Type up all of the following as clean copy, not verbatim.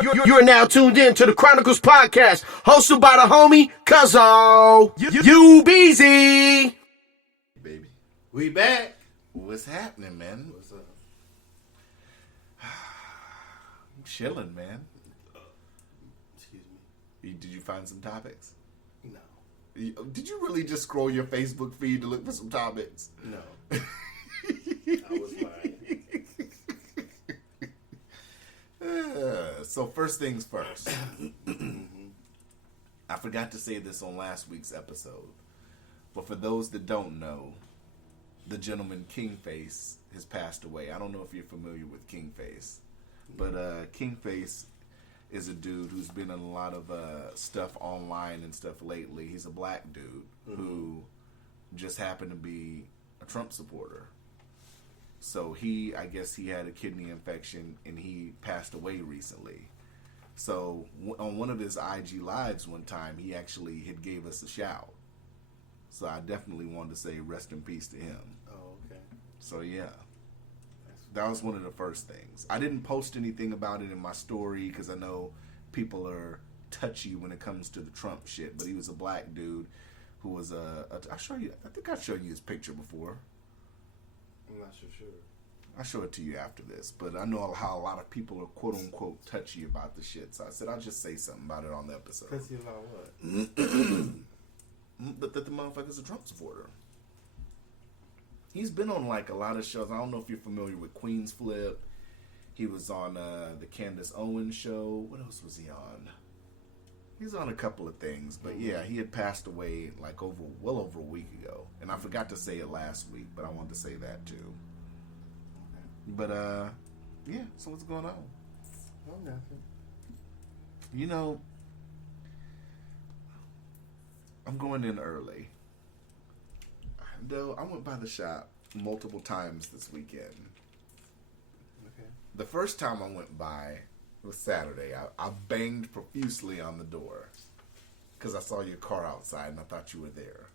You're now tuned in to the Chronicles Podcast, hosted by the homie, Cuzzo, UBZ. Baby. We back. What's happening, man? What's up? I'm chilling, man. Excuse me. Did you find some topics? No. Did you really just scroll your Facebook feed to look for some topics? No. I was lying. So first things first. I forgot to say this on last week's episode, but for those that don't know, the gentleman Kingface has passed away. I don't know if you're familiar with Kingface, but Kingface is a dude who's been in a lot of stuff online and stuff lately. He's a black dude who just happened to be a Trump supporter. So I guess he had a kidney infection and he passed away recently. So on one of his IG lives one time, he actually had gave us a shout. So I definitely wanted to say rest in peace to him. Oh, okay. So yeah, that was one of the first things. I didn't post anything about it in my story because I know people are touchy when it comes to the Trump shit. But he was a black dude who was I think I showed you his picture before. I'm not so sure. I'll show it to you after this, but I know how a lot of people are quote unquote touchy about the shit. So I said I'll just say something about it on the episode. Touchy about what? But that the motherfucker's a Trump supporter. He's been on like a lot of shows. I don't know if you're familiar with Queen's Flip. He was on the Candace Owens show. What else was he on? He's on a couple of things, but yeah, he had passed away like well over a week ago, and I forgot to say it last week, but I wanted to say that too. Okay. But yeah. So what's going on? Oh, nothing. You know, I'm going in early. Though I went by the shop multiple times this weekend. Okay. The first time I went by was Saturday. I banged profusely on the door because I saw your car outside and I thought you were there.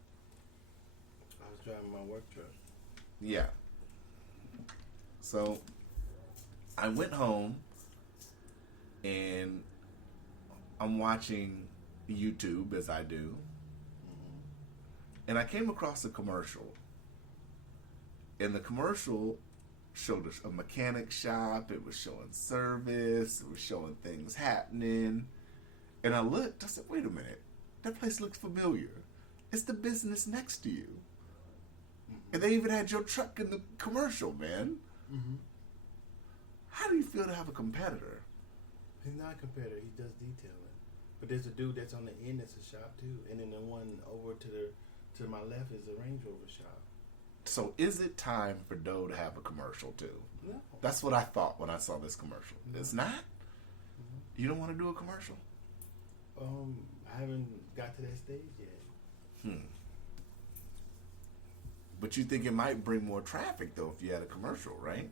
I was driving my work truck. Yeah. So I went home and I'm watching YouTube as I do. And I came across a commercial. And the commercial showed a mechanic shop. It was showing service. It was showing things happening. And I looked. I said, wait a minute. That place looks familiar. It's the business next to you. And they even had your truck in the commercial, man. How do you feel to have a competitor? He's not a competitor. He does detailing. But there's a dude that's on the end that's a shop too. And then the one over to my left is a Range Rover shop. So is it time for Doe to have a commercial too? No. That's what I thought when I saw this commercial. No. It's not? You don't want to do a commercial? I haven't got to that stage yet. But you think it might bring more traffic though if you had a commercial, right?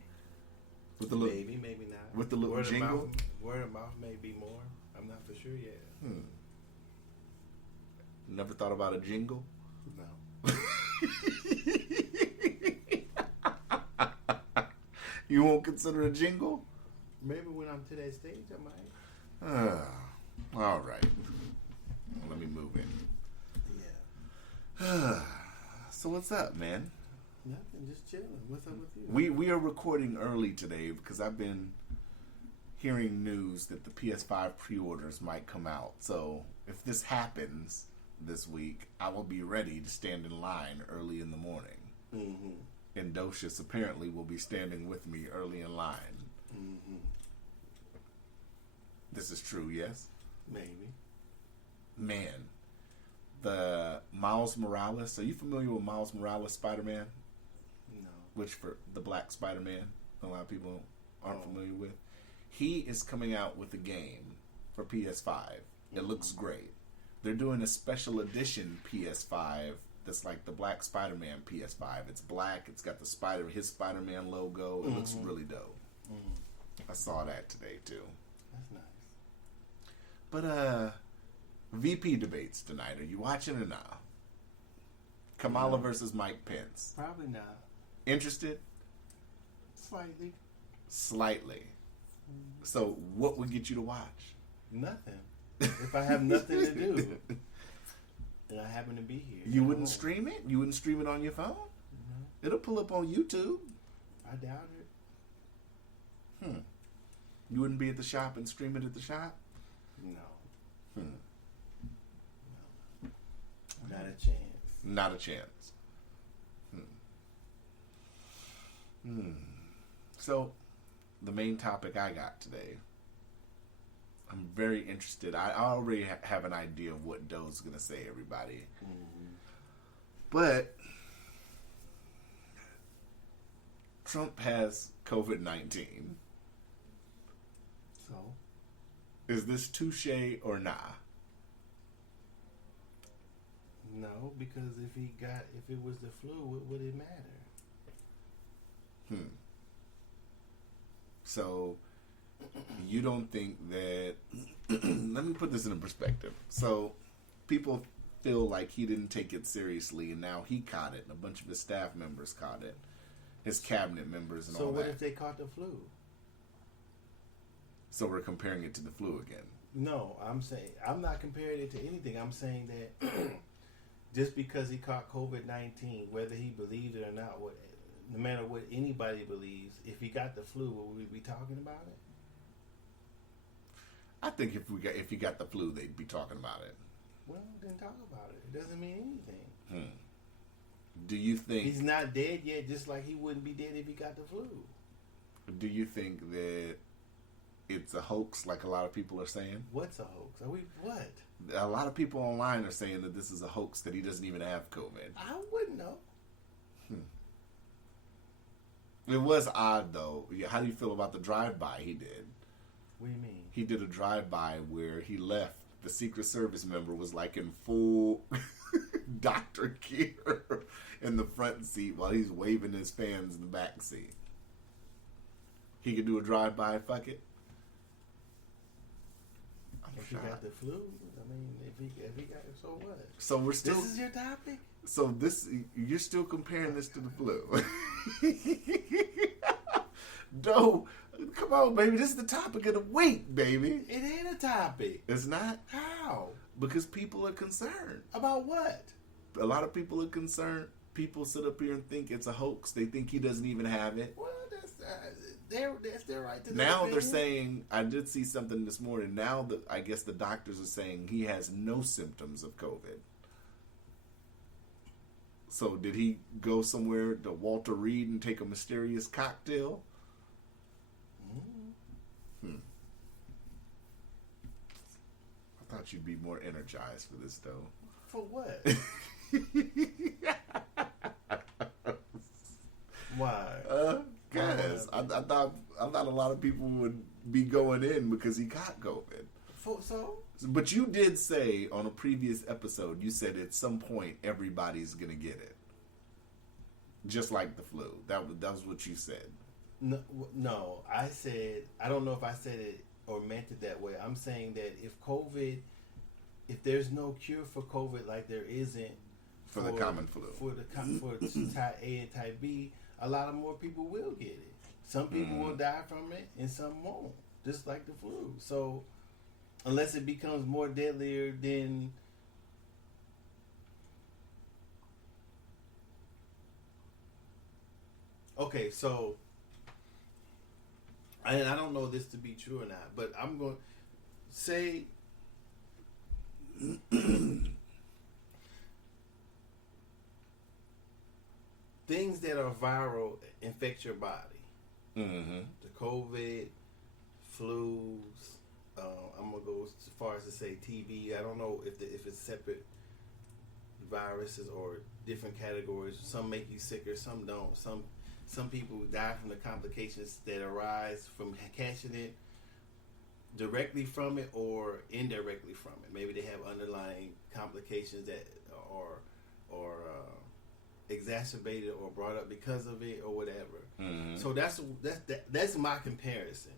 With the little, Maybe not. with the little Word of jingle? mouth, word of mouth may be more. I'm not for sure yet. Never thought about a jingle? No. You won't consider a jingle? Maybe when I'm to that stage, I might. All right. Let me move in. Yeah. So what's up, man? Nothing, just chilling. What's up with you? We are recording early today because I've been hearing news that the PS5 pre-orders might come out. So if this happens this week, I will be ready to stand in line early in the morning. And Docious apparently will be standing with me early in line. This is true, yes? Maybe. Man, the Miles Morales, are you familiar with Miles Morales Spider-Man? No. Which for the Black Spider-Man, a lot of people aren't familiar with. He is coming out with a game for PS5. It looks great. They're doing a special edition PS5 that's like the Black Spider-Man PS5. It's black. It's got his Spider-Man logo. It looks really dope. I saw that today too. That's nice. But VP debates tonight. Are you watching or not? Kamala versus Mike Pence. Probably not. Interested? Slightly. Slightly. So what would get you to watch? Nothing. If I have nothing to do, and I happen to be here, You wouldn't stream it? You wouldn't stream it on your phone? No, It'll pull up on YouTube. I doubt it. You wouldn't be at the shop and stream it at the shop? No. Not a chance. Not a chance. So, the main topic I got today, I'm very interested. I already have an idea of what Doe's going to say, everybody. But Trump has COVID-19. So? Is this touche or nah? No, because if it was the flu, what would it matter? So, you don't think that... Let me put this in perspective. So, people feel like he didn't take it seriously, and now he caught it, and a bunch of his staff members caught it. His cabinet members and all that. So what if they caught the flu? So we're comparing it to the flu again. No, I'm not comparing it to anything. I'm saying that just because he caught COVID-19, whether he believes it or not, no matter what anybody believes, if he got the flu, would we be talking about it? I think if he got the flu, they'd be talking about it. Well, then talk about it. It doesn't mean anything. Do you think he's not dead yet? Just like he wouldn't be dead if he got the flu. Do you think that it's a hoax, like a lot of people are saying? What's a hoax? What? A lot of people online are saying that this is a hoax, that he doesn't even have COVID. I wouldn't know. It was odd, though. How do you feel about the drive-by he did? What do you mean? He did a drive-by where he left. The Secret Service member was like in full doctor gear in the front seat while he's waving his fans in the back seat. He could do a drive-by, fuck it. If he got the flu, I mean, if he got it, so what? So we're still... This is your topic? So you're still comparing this to the flu. Doe, come on, baby. This is the topic of the week, baby. It ain't a topic. It's not? How? Because people are concerned. About what? A lot of people are concerned. People sit up here and think it's a hoax. They think he doesn't even have it. Well, that's their right to Now opinion. they're saying, I did see something this morning. Now I guess the doctors are saying he has no symptoms of COVID. So did he go somewhere to Walter Reed and take a mysterious cocktail? I thought you'd be more energized for this, though. For what? Why? Guys, I thought a lot of people would be going in because he got COVID. So? But you did say on a previous episode, you said at some point everybody's gonna get it, just like the flu. That was what you said. No, I said, I don't know if I said it or meant it that way. I'm saying that if there's no cure for COVID, like there isn't for the common flu, for type A and type B, a lot of more people will get it. Some people will die from it, and some won't, just like the flu. So, unless it becomes more deadlier than... Okay, so... And I don't know this to be true or not, but I'm going to say... things that are viral infect your body. Mm-hmm. The COVID, flus. I'm gonna go as far as to say TB. I don't know if it's separate viruses or different categories. Some make you sicker, some don't. Some people die from the complications that arise from catching it directly from it or indirectly from it. Maybe they have underlying complications that are exacerbated or brought up because of it or whatever. Mm-hmm. So that's my comparison.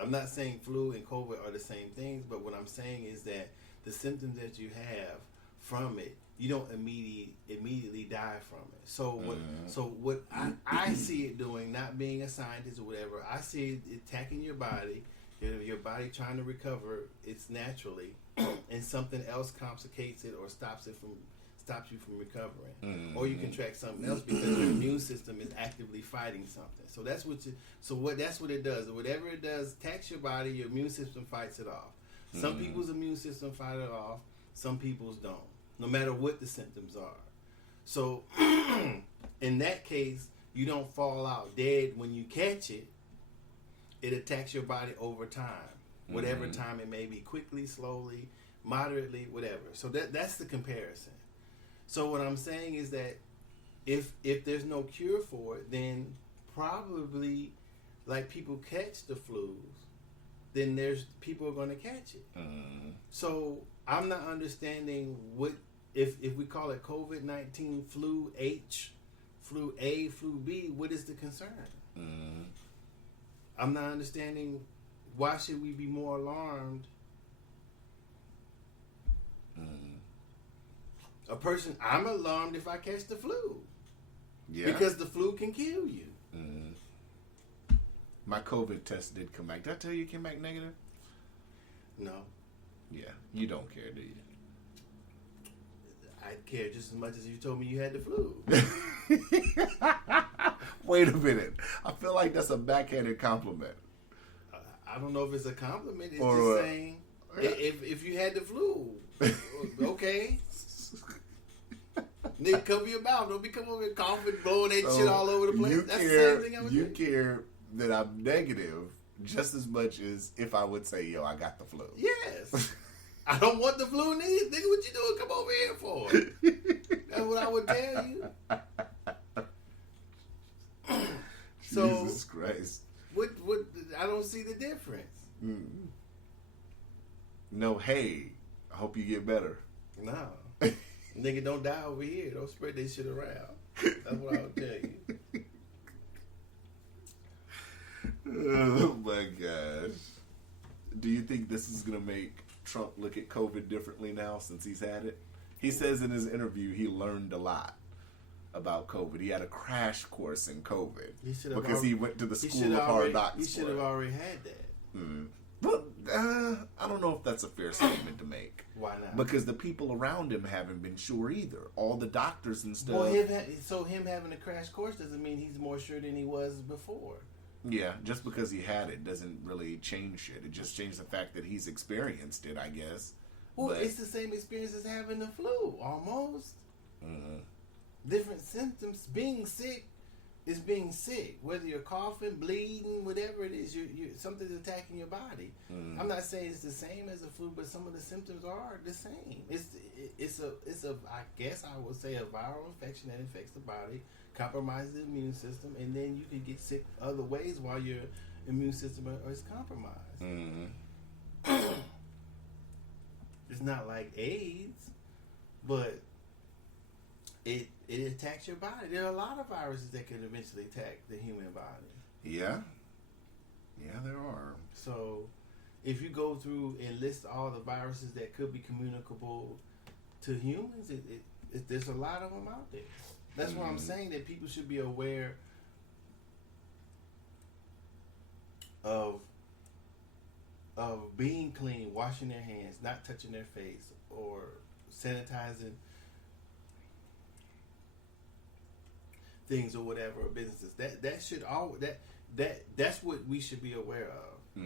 I'm not saying flu and COVID are the same things, but what I'm saying is that the symptoms that you have from it, you don't immediately die from it. So what I see it doing, not being a scientist or whatever, I see it attacking your body. Your body trying to recover it's naturally, and something else complicates it or stops you from recovering, or you contract something else because your immune system is actively fighting something. So that's what it does. Whatever it does attacks your body, your immune system fights it off. Some people's immune system fight it off, some people's don't, no matter what the symptoms are. So in that case, you don't fall out dead when you catch it. It attacks your body over time, whatever time it may be, quickly, slowly, moderately, whatever. So that's the comparison. So what I'm saying is that if there's no cure for it, then probably like people catch the flus, then there's people are going to catch it. So I'm not understanding what if we call it COVID-19 flu H, flu A, flu B. What is the concern? I'm not understanding why should we be more alarmed. I'm alarmed if I catch the flu. Yeah. Because the flu can kill you. My COVID test did come back. Did I tell you it came back negative? No. Yeah. You don't care, do you? I care just as much as you told me you had the flu. Wait a minute. I feel like that's a backhanded compliment. I don't know if it's a compliment. It's just saying if you had the flu, okay. Nigga, cover your mouth. Don't be coming over here coughing, blowing that shit all over the place. That's the same thing I would do. You care that I'm negative just as much as if I would say, yo, I got the flu. Yes. I don't want the flu neither. Nigga, what you doing? Come over here for? That's what I would tell you. So, Jesus Christ. What? I don't see the difference. No, hey, I hope you get better. No. Nigga, don't die over here. Don't spread that shit around. That's what I would tell you. Oh my gosh. Do you think this is going to make Trump look at COVID differently now since he's had it? He says in his interview he learned a lot about COVID. He had a crash course in COVID because he went to the school of hard knocks. He should have already had that. Well, I don't know if that's a fair statement to make. Why not? Because the people around him haven't been sure either. All the doctors and stuff. Well, him having a crash course doesn't mean he's more sure than he was before. Yeah, just because he had it doesn't really change shit. It just changed the fact that he's experienced it, I guess. Well, it's the same experience as having the flu, almost. Different symptoms. Being sick is being sick. Whether you're coughing, bleeding, whatever it is, something's attacking your body. I'm not saying it's the same as the flu, but some of the symptoms are the same. It's a I guess I would say a viral infection that infects the body, compromises the immune system, and then you can get sick other ways while your immune system is compromised. It's not like AIDS, but it attacks your body. There are a lot of viruses that can eventually attack the human body. Yeah, there are. So, if you go through and list all the viruses that could be communicable to humans, there's a lot of them out there. That's why I'm saying that people should be aware of being clean, washing their hands, not touching their face, or sanitizing things or whatever, or businesses. That should that's what we should be aware of.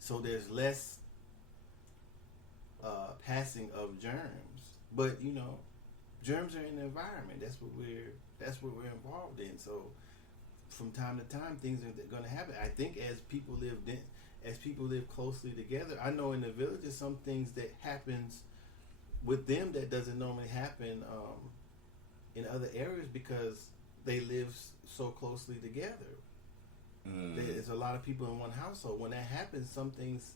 So there's less passing of germs, but germs are in the environment. That's what we're involved in. So from time to time, things are going to happen. I think as people live closely together, I know in the villages some things that happens with them that doesn't normally happen in other areas because they live so closely together. There's a lot of people in one household. When that happens, some things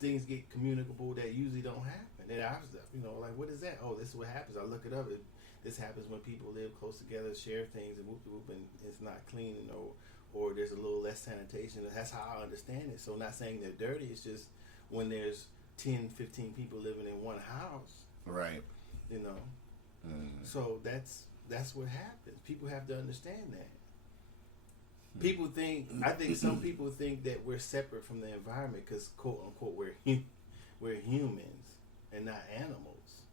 get communicable that usually don't happen. And I was, like, what is that? Oh, this is what happens. I look it up. This happens when people live close together, share things, and whoop, and it's not clean, or there's a little less sanitation. That's how I understand it. So not saying they're dirty. It's just when there's 10, 15 people living in one house, Right. You know. So that's what happens. People have to understand that. People think. I think some people think that we're separate from the environment because, quote unquote, we're humans and not animals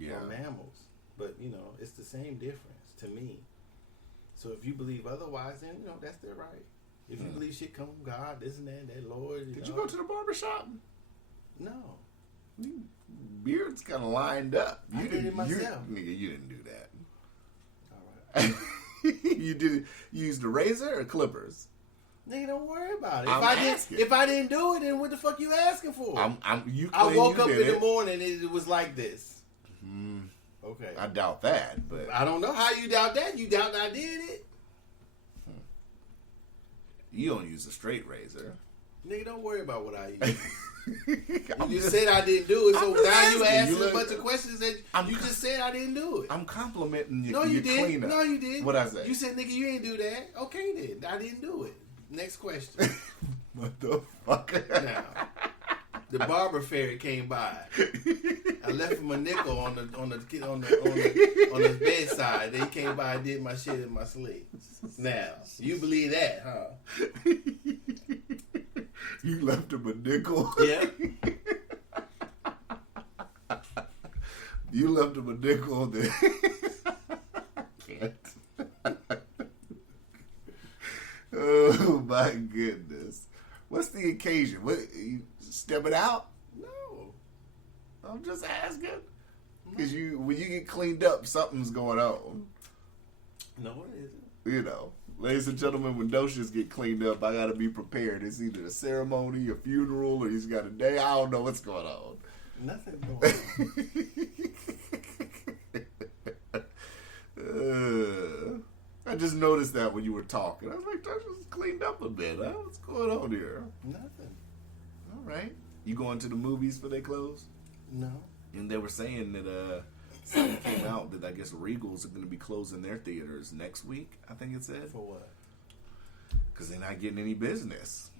or mammals. But you know, it's the same difference to me. So if you believe otherwise, then you know that's their right. If you believe shit come from God, this and that Lord. Did you go to the barbershop? No. Beard's kind of lined up. I did it myself. Nigga, you didn't do that. All right. You used a razor or clippers? Nigga, don't worry about it. Asking. If I didn't do it, then what the fuck you asking for? I woke up in the morning and it was like this. Okay. I doubt that, but I don't know how you doubt that. You doubt I did it? You don't use a straight razor. Nigga, don't worry about what I use. You just said I didn't do it, so now you asking a bunch of questions that you just said I didn't do it. I'm complimenting you. No, you didn't. Cleanup. No, you didn't. What'd I say? You said, nigga, you ain't do that. Okay, then. I didn't do it. Next question. Motherfucker. Now, the barber fairy came by. I left him a nickel on the bedside. Then he came by and did my shit in my sleep. Now, you believe that, huh? You left him a nickel? Yeah. You left him a nickel then. Oh my goodness. What's the occasion? What, you stepping out? No. I'm just asking. Because when you get cleaned up, something's going on. No, it isn't. You know. Ladies and gentlemen, when doshas get cleaned up, I gotta be prepared. It's either a ceremony, a funeral, or he's got a day. I don't know what's going on. Nothing's going on. I just noticed that when you were talking. I was like, Dosha's cleaned up a bit. Huh? What's going on here? Nothing. All right. You going to the movies for their clothes? No. And they were saying that something came out that I guess Regals are going to be closing their theaters next week, I think it said. For what? Because they're not getting any business.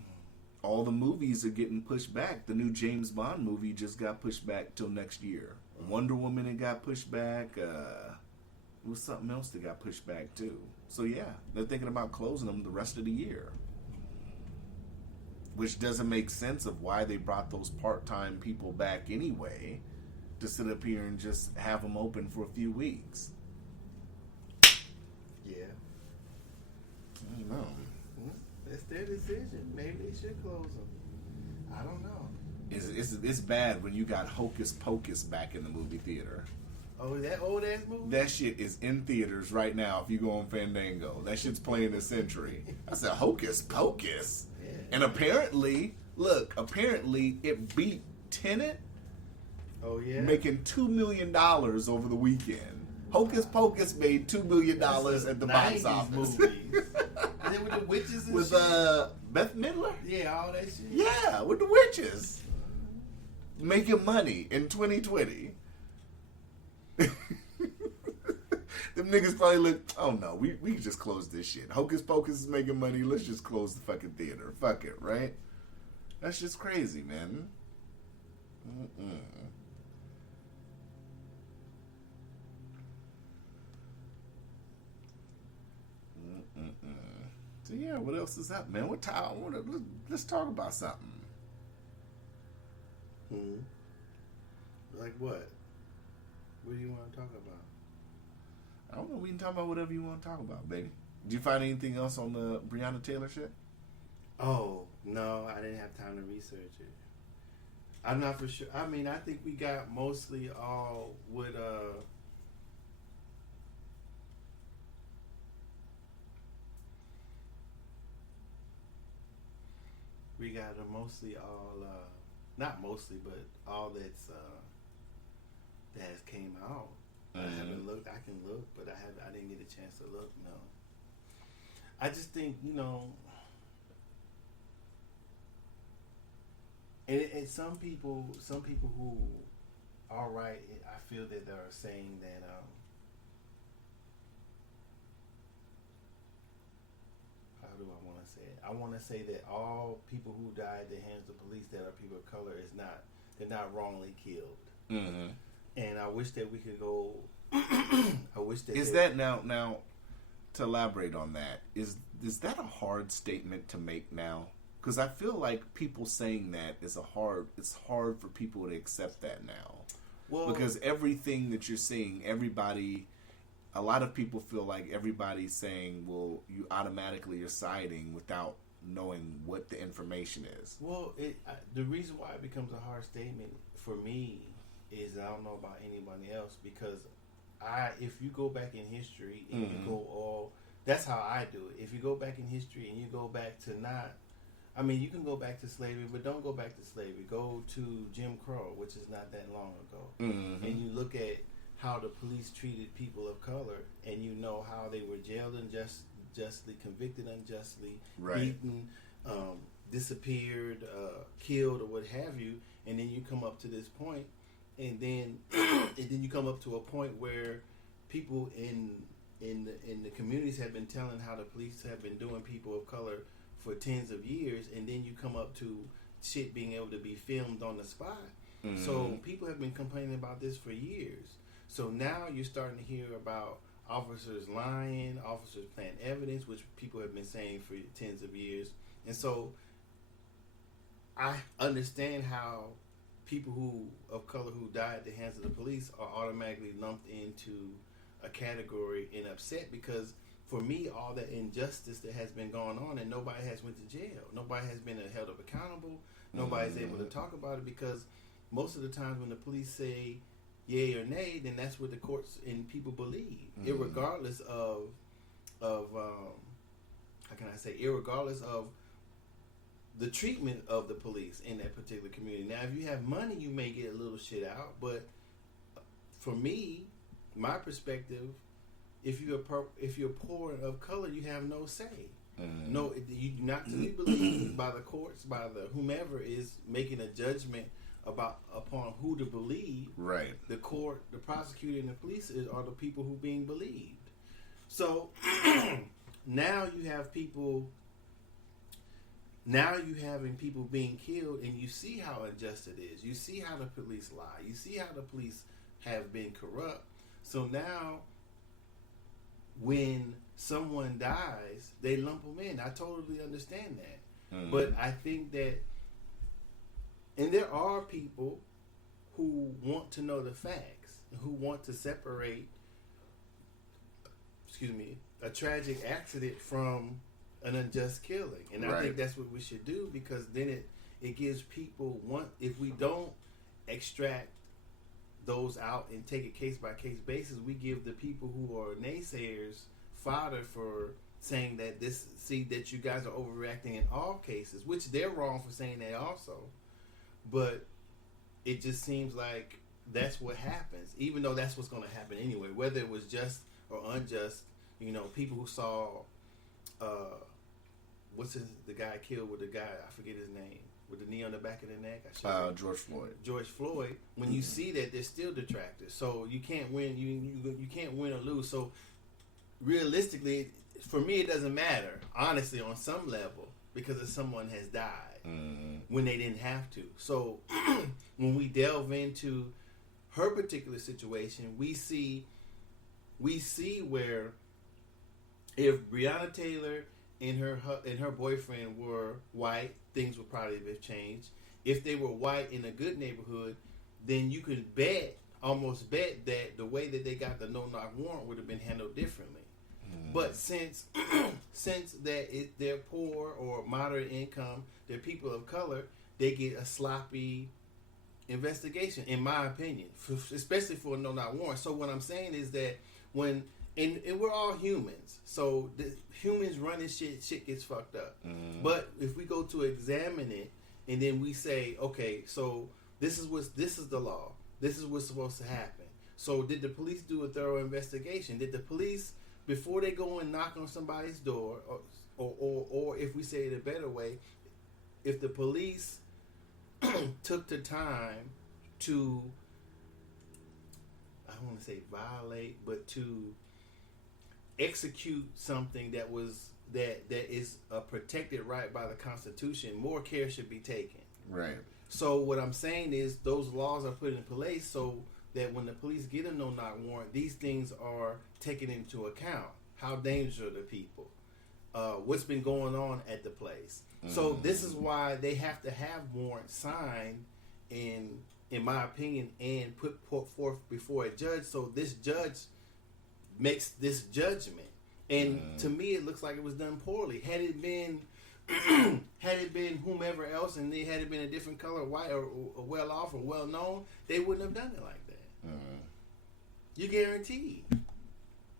All the movies are getting pushed back. The new James Bond movie just got pushed back till next year. Wonder Woman, it got pushed back. It was something else that got pushed back too. So yeah, they're thinking about closing them the rest of the year. Which doesn't make sense of why they brought those part-time people back anyway, to sit up here and just have them open for a few weeks. Yeah. I don't know. That's their decision. Maybe they should close them. I don't know. It's bad when you got Hocus Pocus back in the movie theater. Oh, that old ass movie? That shit is in theaters right now if you go on Fandango. That shit's playing this century. I said, Hocus Pocus? Yeah. And apparently it beat Tenet. Oh, yeah? Making $2 million over the weekend. Hocus Pocus made $2 million at the box office. Movies. Is it with the witches and with shit? Beth Midler? Yeah, all that shit. Yeah, with the witches. Making money in 2020. Them niggas probably look, oh no, we can just close this shit. Hocus Pocus is making money, let's just close the fucking theater. Fuck it, right? That's just crazy, man. So yeah, what else is up, man? Let's talk about something. Like what? What do you want to talk about? I don't know. We can talk about whatever you want to talk about, baby. Did you find anything else on the Breonna Taylor shit? Oh, no, I didn't have time to research it. I'm not for sure. I mean, I think we got mostly all what we got mostly all not mostly, but all that's that has came out. I haven't looked. I can look, but I didn't get a chance to look. No. I just think, you know, and some people who are right, I feel that they're saying that how do I want to say it? I want to say that all people who died at the hands of police that are people of color they're not wrongly killed. Mm-hmm. And I wish that we could go. I wish that Is that now to elaborate on that, is that a hard statement to make now? Because I feel like people saying that it's hard for people to accept that now. Well, Because everything that you're seeing, a lot of people feel like everybody's saying, well, you automatically are siding without knowing what the information is. Well, the reason why it becomes a hard statement for me is I don't know about anybody else, because if you go back in history and you go that's how I do it. If you go back in history and you go back to you can go back to slavery, but don't go back to slavery. Go to Jim Crow, which is not that long ago. And you look at how the police treated people of color, and you know how they were jailed unjustly, convicted unjustly, beaten, disappeared, killed, or what have you. And then you come up to this point, and then you come up to a point where people in the communities have been telling how the police have been doing people of color for tens of years, and then you come up to shit being able to be filmed on the spot. So people have been complaining about this for years. So now you're starting to hear about officers lying, officers planting evidence, which people have been saying for tens of years. And so I understand how people of color who die at the hands of the police are automatically lumped into a category and upset, because for me, all that injustice that has been going on, and nobody has went to jail, nobody has been held up accountable, nobody's able to talk about it, because most of the times when the police say yay or nay, then that's what the courts and people believe, irregardless of irregardless of the treatment of the police in that particular community. Now, if you have money, you may get a little shit out, but for me, my perspective, if you're poor and of color, you have no say. No, you not to be believed by the courts, by the whomever is making a judgment upon who to believe. Right. The court, the prosecutor, and the police are the people who being believed. So now you have people. Now you having people being killed, and you see how unjust it is. You see how the police lie. You see how the police have been corrupt. So now, when someone dies, they lump them in. I totally understand that. But I think that, and there are people who want to know the facts, who want to separate, a tragic accident from an unjust killing. And I think that's what we should do, because then it gives people if we don't extract those out and take it case by case basis, we give the people who are naysayers fodder for saying that that you guys are overreacting in all cases, which they're wrong for saying that also. But it just seems like that's what happens, even though that's what's going to happen anyway, whether it was just or unjust. People who saw the guy killed with the guy, I forget his name, with the knee on the back of the neck. George Floyd. When you see that, there's still detractors. So you can't win. You can't win or lose. So realistically, for me, it doesn't matter. Honestly, on some level, because someone has died when they didn't have to. So when we delve into her particular situation, we see where if Breonna Taylor and her boyfriend were white, things would probably have changed. If they were white in a good neighborhood, then you could almost bet that the way that they got the no-knock warrant would have been handled differently. But since they're poor or moderate income, they're people of color, they get a sloppy investigation, in my opinion, especially for a no-knock warrant. So what I'm saying is that and we're all humans, so the humans running shit gets fucked up. But if we go to examine it, and then we say, okay, so this is the law. This is what's supposed to happen. So did the police do a thorough investigation? Did the police, before they go and knock on somebody's door, or if we say it a better way, if the police took the time to, I don't want to say violate, but to execute something that is a protected right by the Constitution, more care should be taken. Right. So what I'm saying is those laws are put in place so that when the police get a no-knock warrant, these things are taken into account. How dangerous are the people? What's been going on at the place? So this is why they have to have warrants signed, in my opinion, and put forth before a judge. So this judge makes this judgment. And to me, it looks like it was done poorly. Had it been whomever else, and had it been a different color, white or well off or well known, they wouldn't have done it like that. You guaranteed.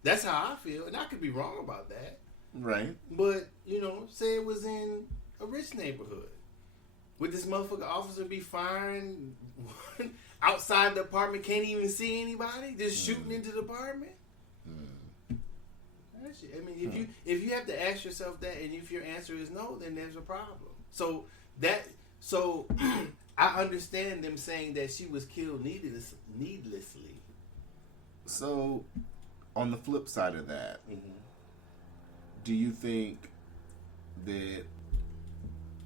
That's how I feel, and I could be wrong about that. Right. But say it was in a rich neighborhood, would this motherfucker officer be firing outside the apartment? Can't even see anybody, just shooting into the apartment. I mean, if you have to ask yourself that, and if your answer is no, then there's a problem. So I understand them saying that she was killed needlessly. So, on the flip side of that, do you think that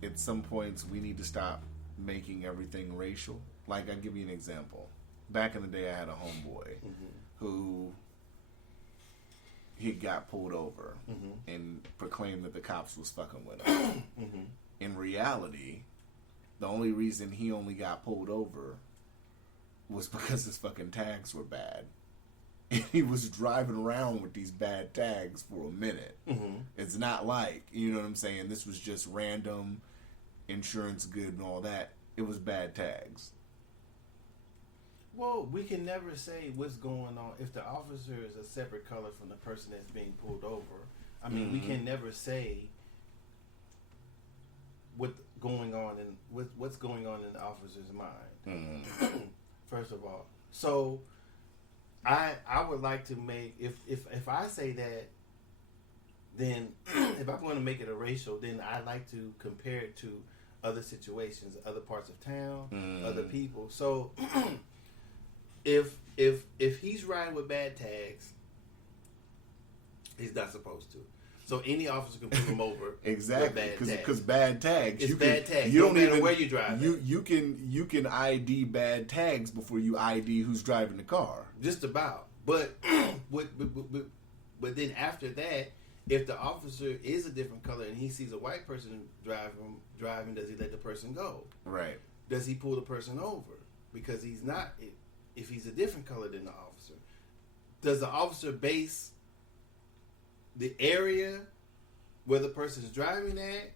at some points we need to stop making everything racial? Like, I'll give you an example. Back in the day, I had a homeboy who he got pulled over and proclaimed that the cops was fucking with him. In reality, the only reason he only got pulled over was because his fucking tags were bad. And he was driving around with these bad tags for a minute. It's not like, you know what I'm saying, this was just random insurance good and all that. It was bad tags. Well, we can never say what's going on if the officer is a separate color from the person that's being pulled over. I mean, we can never say what's going on in the officer's mind. First of all, so I would like to make if I say that, then if I'm going to make it a racial, then I like to compare it to other situations, other parts of town, other people. So if he's riding with bad tags, he's not supposed to. So any officer can pull him over. Exactly, because bad tags. It's bad tags. You don't matter even where you drive. You can ID bad tags before you ID who's driving the car. Just about, but then after that, if the officer is a different color and he sees a white person driving, does he let the person go? Right. Does he pull the person over because he's not? If he's a different color than the officer, does the officer base the area where the person is driving at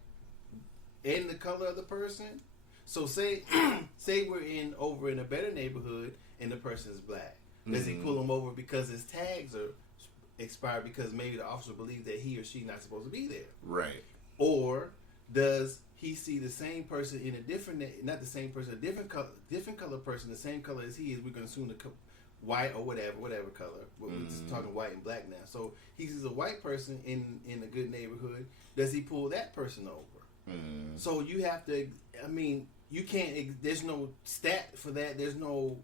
and the color of the person? So say we're over in a better neighborhood and the person is black. Does he pull him over because his tags are expired because maybe the officer believes that he or she not supposed to be there? Right. Or does he see the same person in a different, not the same person, a different color person, the same color as he is? We're going to assume the white or whatever color. We're just talking white and black now. So he sees a white person in a good neighborhood. Does he pull that person over? So you have to. I mean, you can't. There's no stat for that. There's no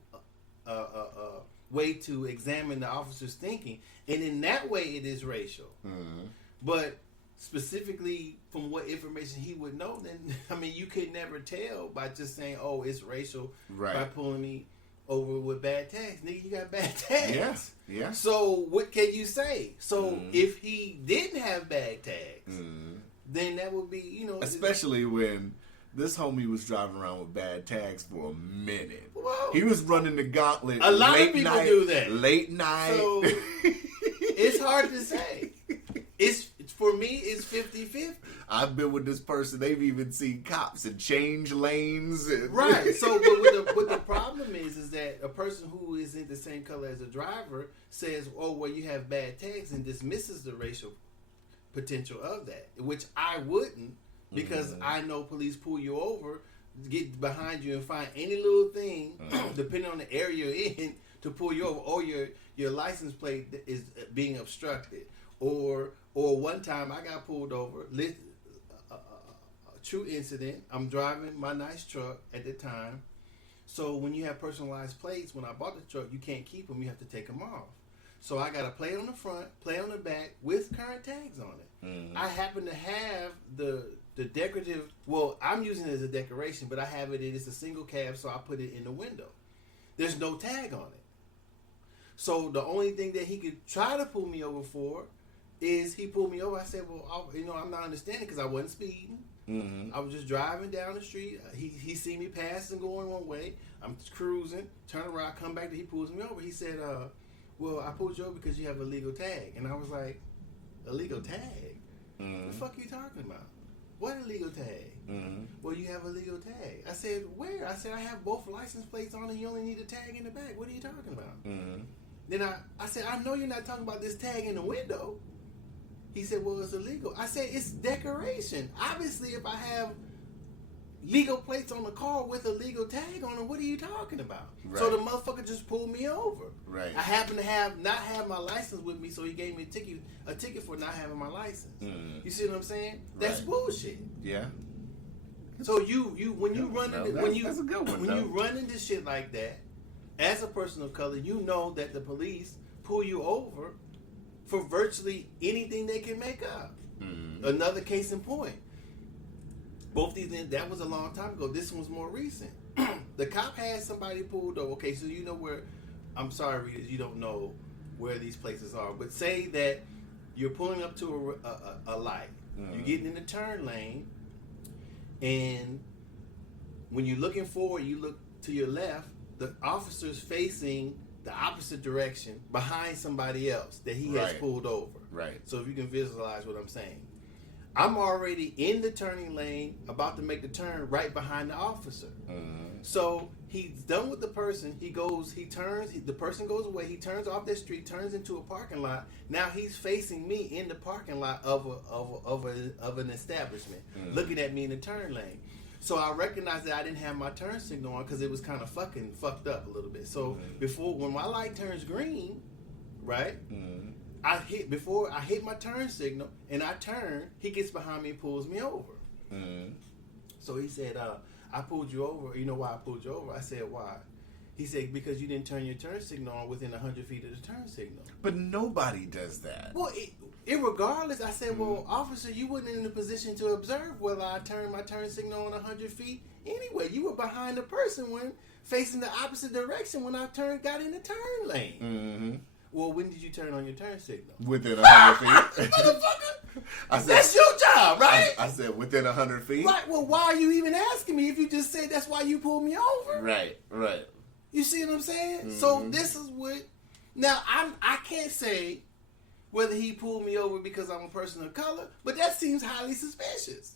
way to examine the officer's thinking, and in that way, it is racial. But specifically from what information he would know, then I mean, you could never tell by just saying, "Oh, it's racial," by pulling me over with bad tags. Nigga, you got bad tags. Yeah. So what can you say? So if he didn't have bad tags, then that would be, especially when this homie was driving around with bad tags for a minute. Whoa. He was running the gauntlet. A lot of people do that. Late night. So it's hard to say. For me, it's 50-50. I've been with this person. They've even seen cops and change lanes. Right. So, what the problem is that a person who isn't the same color as a driver says, "Oh, well, you have bad tags," and dismisses the racial potential of that, which I wouldn't, because I know police pull you over, get behind you, and find any little thing, depending on the area you're in, to pull you over, or your license plate is being obstructed, or one time I got pulled over. True incident. I'm driving my nice truck at the time. So when you have personalized plates, when I bought the truck, you can't keep them. You have to take them off. So I got a plate on the front, plate on the back with current tags on it. I happen to have the decorative. Well, I'm using it as a decoration, but I have it. It's a single cab, so I put it in the window. There's no tag on it. So the only thing that he could try to pull me over for is he pulled me over. I said, well, I'm not understanding because I wasn't speeding. I was just driving down the street. He see me passing, going one way. I'm cruising, turn around, come back. He pulls me over. He said, well, I pulled you over because you have a legal tag. And I was like, a legal tag? What the fuck are you talking about? What illegal tag? Well, you have a legal tag. I said, where? I said, I have both license plates on and you only need a tag in the back. What are you talking about? Then I said, I know you're not talking about this tag in the window. He said, well, it's illegal. I said, it's decoration. Obviously, if I have legal plates on the car with a legal tag on them, what are you talking about? Right. So the motherfucker just pulled me over. Right. I happened to not have my license with me, so he gave me a ticket for not having my license. You see what I'm saying? That's bullshit. Yeah. So when you run into shit like that, as a person of color, you know that the police pull you over for virtually anything they can make up. Another case in point. Both these, that was a long time ago. This one was more recent. The cop had somebody pulled over. Okay, so you know where, I'm sorry, readers, you don't know where these places are. But say that you're pulling up to a light. You're getting in the turn lane. And when you're looking forward, you look to your left, the officer's facing the opposite direction behind somebody else that he has pulled over. Right. So if you can visualize what I'm saying. I'm already in the turning lane, about to make the turn right behind the officer. So he's done with the person. He turns, the person goes away. He turns off that street, turns into a parking lot. Now he's facing me in the parking lot of an establishment, looking at me in the turn lane. So I recognized that I didn't have my turn signal on because it was kind of fucked up a little bit. So when my light turns green, right? I hit my turn signal and I turn, he gets behind me and pulls me over. So he said, I pulled you over. You know why I pulled you over? I said, why? He said, because you didn't turn your turn signal on within 100 feet of the turn signal. But nobody does that. Well, irregardless, I said, well, officer, you weren't in a position to observe whether I turned my turn signal on 100 feet anyway. You were behind the person when facing the opposite direction when I got in the turn lane. Well, when did you turn on your turn signal? Within 100 feet. Motherfucker! That's your job, right? I said within 100 feet. Right. Well, why are you even asking me if you just said that's why you pulled me over? Right. You see what I'm saying? So this is what... Now, I can't say whether he pulled me over because I'm a person of color, but that seems highly suspicious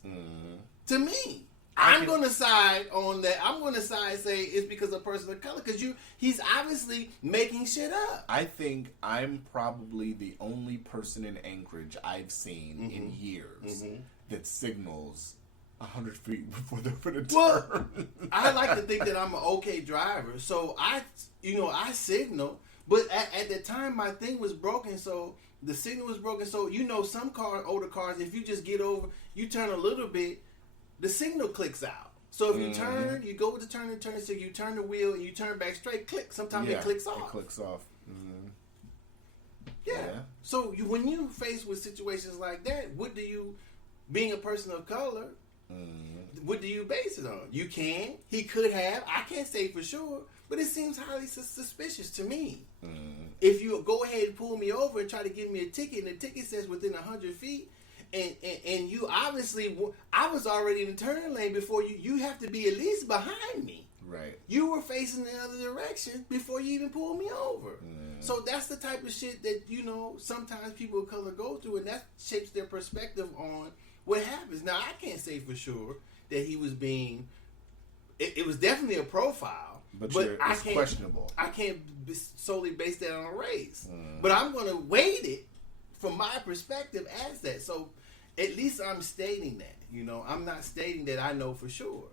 to me. I'm going to side on that. I'm going to say it's because of a person of color because he's obviously making shit up. I think I'm probably the only person in Anchorage I've seen in years that signals 100 feet before they're going to turn. Well, I like to think that I'm an okay driver, so I signal. But at the time, my thing was broken, so the signal was broken. So some older cars, if you just get over, you turn a little bit. The signal clicks out. So if you turn, you go with the turn so you turn the wheel and you turn back straight, click. Sometimes it clicks off. It clicks off. Yeah. So when you faced with situations like that, being a person of color, what do you base it on? He could have, I can't say for sure, but it seems highly suspicious to me. If you go ahead and pull me over and try to give me a ticket and the ticket says within 100 feet, and you obviously, I was already in the turn lane before you. You have to be at least behind me. Right. You were facing the other direction before you even pulled me over. So that's the type of shit that, sometimes people of color go through, and that shapes their perspective on what happens. Now, I can't say for sure that he was being... It was definitely a profile. But it's questionable. I can't solely base that on a race. But I'm going to weight it from my perspective as that. So at least I'm stating that. I'm not stating that I know for sure.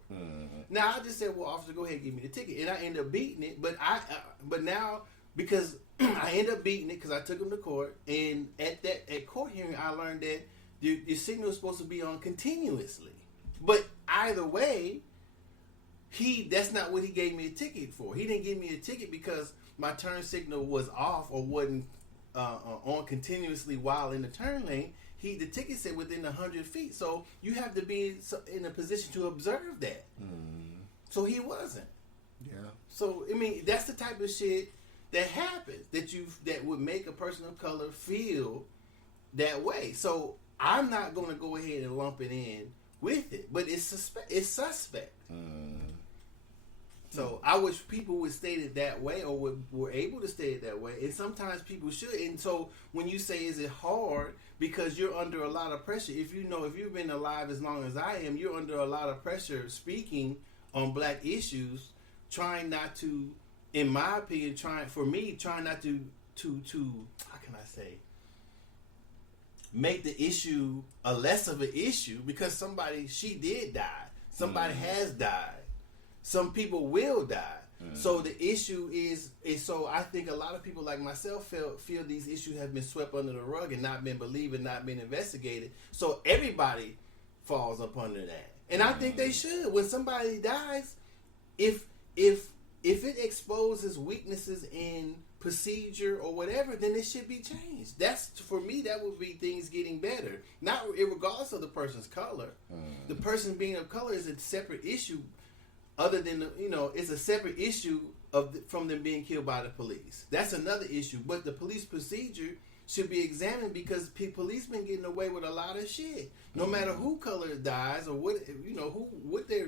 Now I just said, well, officer, go ahead and give me the ticket, and I end up beating it. But now because I end up beating it because I took him to court, and at court hearing I learned that your signal is supposed to be on continuously. But either way, that's not what he gave me a ticket for. He didn't give me a ticket because my turn signal was off or wasn't on continuously while in the turn lane. The ticket said within 100 feet, so you have to be in a position to observe that. So he wasn't. Yeah. So I mean, that's the type of shit that happens that would make a person of color feel that way. So I'm not going to go ahead and lump it in with it, but it's suspect. So I wish people would state it that way, or were able to state it that way. And sometimes people should. And so when you say, is it hard? Because you're under a lot of pressure. If you've been alive as long as I am, you're under a lot of pressure speaking on black issues, trying not to, in my opinion, trying not to how can I say, make the issue a less of an issue, because she did die. Somebody has died. Some people will die. So the issue is so I think a lot of people like myself feel these issues have been swept under the rug and not been believed and not been investigated. So everybody falls up under that. And I think they should. When somebody dies, if it exposes weaknesses in procedure or whatever, then it should be changed. That's, for me, that would be things getting better. Not regardless of the person's color. The person being of color is a separate issue. Other than it's a separate issue from them being killed by the police. That's another issue. But the police procedure should be examined, because police been getting away with a lot of shit. No matter who color dies or what they're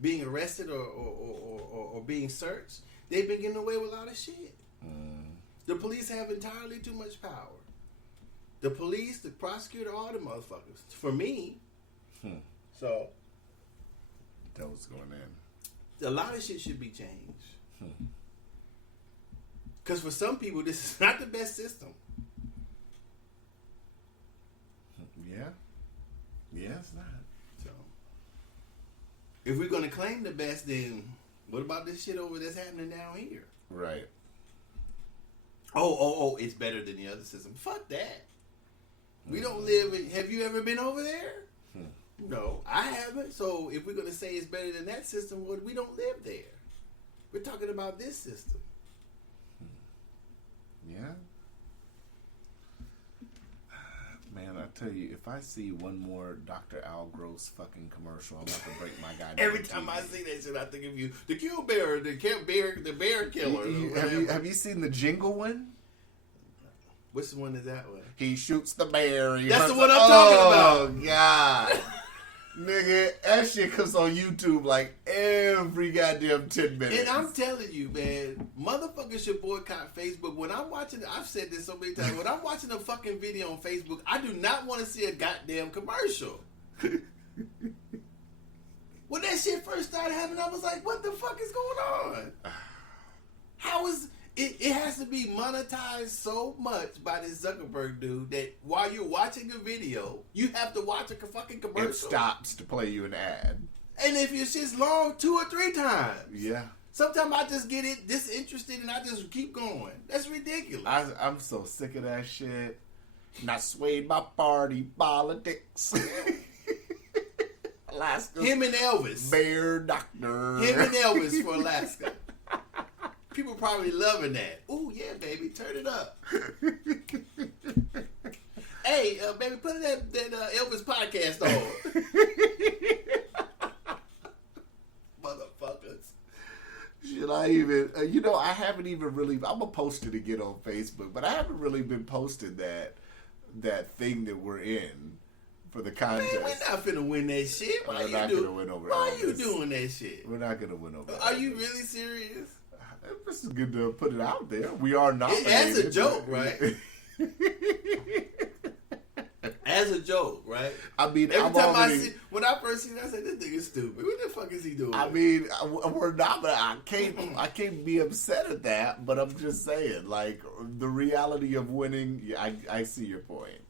being arrested or being searched, they've been getting away with a lot of shit. The police have entirely too much power. The police, the prosecutor, all the motherfuckers. For me, so. What's going in? A lot of shit should be changed. Because for some people, this is not the best system. Yeah, it's not. So, if we're going to claim the best, then what about this shit over that's happening down here? Right. Oh, it's better than the other system. Fuck that. We don't live in... Have you ever been over there? No, I haven't. So if we're going to say it's better than that system, well, we don't live there. We're talking about this system. Yeah. Man, I tell you, if I see one more Dr. Al Gross fucking commercial, I'm about to break my goddamn Every time I see that shit, I think of you. The Kill Bear, the bear killer. Have you seen the jingle one? Which one is that one? He shoots the bear. That's the one I'm talking about. Oh, God. Nigga, that shit comes on YouTube like every goddamn 10 minutes. And I'm telling you, man, motherfuckers should boycott Facebook. When I'm watching, I've said this so many times, when I'm watching a fucking video on Facebook, I do not want to see a goddamn commercial. When that shit first started happening, I was like, what the fuck is going on? How is... It has to be monetized so much by this Zuckerberg dude that while you're watching a video, you have to watch a fucking commercial. It stops to play you an ad. And if your shit's long, 2 or 3 times. Yeah. Sometimes I just get it disinterested and I just keep going. That's ridiculous. I'm so sick of that shit. Not swayed by party politics. Alaska. Him and Elvis. Bear doctor. Him and Elvis for Alaska. People probably loving that. Ooh, yeah, baby, turn it up. Hey, baby, put that Elvis podcast on. Motherfuckers. Should I even... I haven't even really... I'm going to post it again on Facebook, but I haven't really been posting that thing that we're in for the contest. Man, we're not finna win that shit. We're not going to win over Elvis. Why are you doing that shit? We're not going to win over Elvis. Are you really serious? This is good to put it out there. We are nominated. As a joke, right? As a joke, right? I mean, every time when I first seen it, I said, "This nigga's stupid. What the fuck is he doing?" I mean, we're not. I can't be upset at that. But I'm just saying, like, the reality of winning. Yeah, I see your point.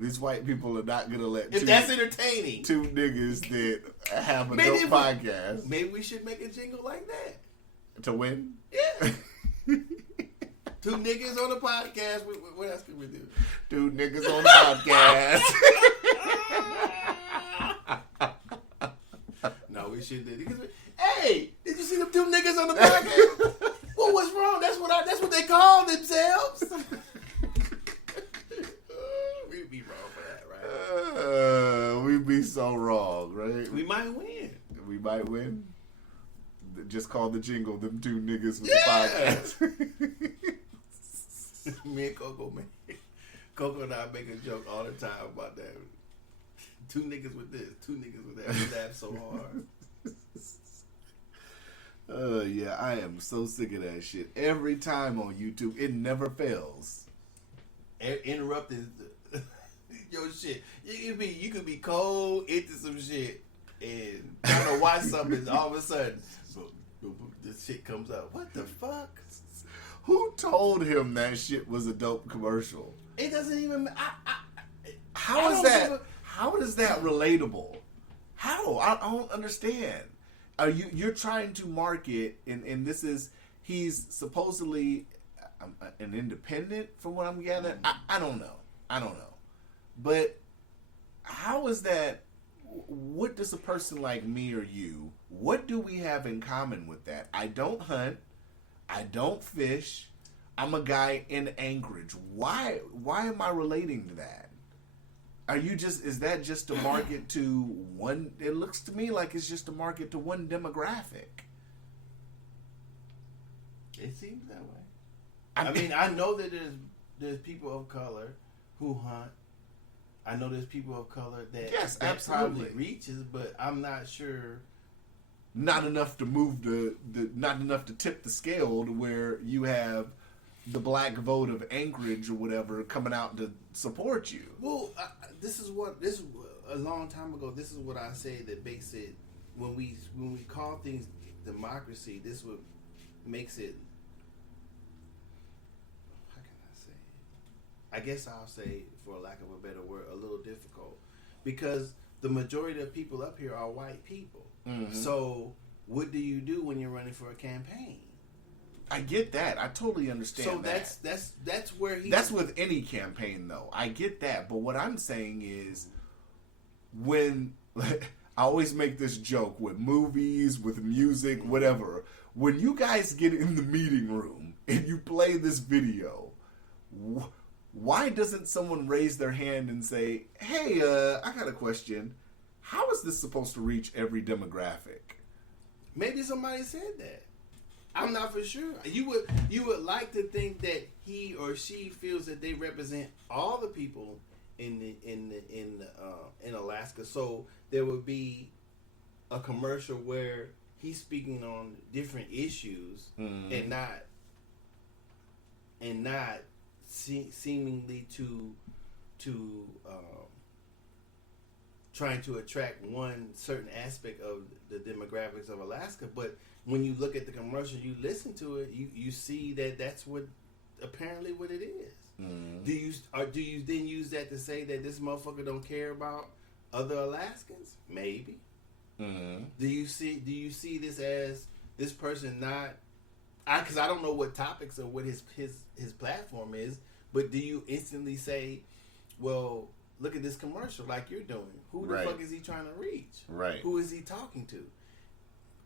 These white people are not gonna let. If that's entertaining, 2 niggas that have a dope podcast. Maybe we should make a jingle like that. To win? Yeah. 2 niggas on the podcast. What else can we do? 2 niggas on the podcast. No, we should do. Hey, did you see them 2 niggas on the podcast? Well, what's wrong? That's what they call themselves. We'd be wrong for that, right? We'd be so wrong, right? We might win. We might win. just call the jingle "Them Two Niggas with the Podcast." Me and Coco, man. Coco and I make a joke all the time about that. Two niggas with this, two niggas with that. We laugh so hard. Yeah, I am so sick of that shit. Every time on YouTube, it never fails. Interrupting your shit. You could be cold into some shit and trying to watch something, and all of a sudden, this shit comes up. What the fuck? Who told him that shit was a dope commercial? It doesn't even. How is that? How is that relatable? How? I don't understand. You're trying to market, and this is, he's supposedly an independent, from what I'm gathering. I don't know. But how is that? What does a person like me or you, what do we have in common with that? I don't hunt. I don't fish. I'm a guy in Anchorage. Why am I relating to that? Is that just a market to one? It looks to me like it's just a market to one demographic. It seems that way. I mean, I know that there's people of color who hunt. I know there's people of color that, yes, that absolutely probably reaches, but I'm not sure. Not enough to move not enough to tip the scale to where you have the black vote of Anchorage or whatever coming out to support you. Well, this is a long time ago. This is what I say that makes it, when we call things democracy. This what makes it. How can I say it? I guess I'll say, for lack of a better word, a little difficult, because the majority of people up here are white people. Mm-hmm. So what do you do when you're running for a campaign? I get that. I totally understand that. So that's where that's with any campaign, though. I get that. But what I'm saying is, when I always make this joke with movies, with music, whatever. When you guys get in the meeting room and you play this video, why doesn't someone raise their hand and say, "Hey, I got a question. How is this supposed to reach every demographic?" Maybe somebody said that. I'm not for sure. You would like to think that he or she feels that they represent all the people in Alaska. So there would be a commercial where he's speaking on different issues, mm-hmm. and not seemingly to trying to attract one certain aspect of the demographics of Alaska. But when you look at the commercial, you listen to it, you see that that's what apparently what it is. Mm-hmm. Do you then use that to say that this motherfucker don't care about other Alaskans? Maybe. Mm-hmm. Do you see this as this person not? Because I don't know what topics or what his platform is, but do you instantly say, well, look at this commercial like you're doing. Who the fuck is he trying to reach? Right. Who is he talking to?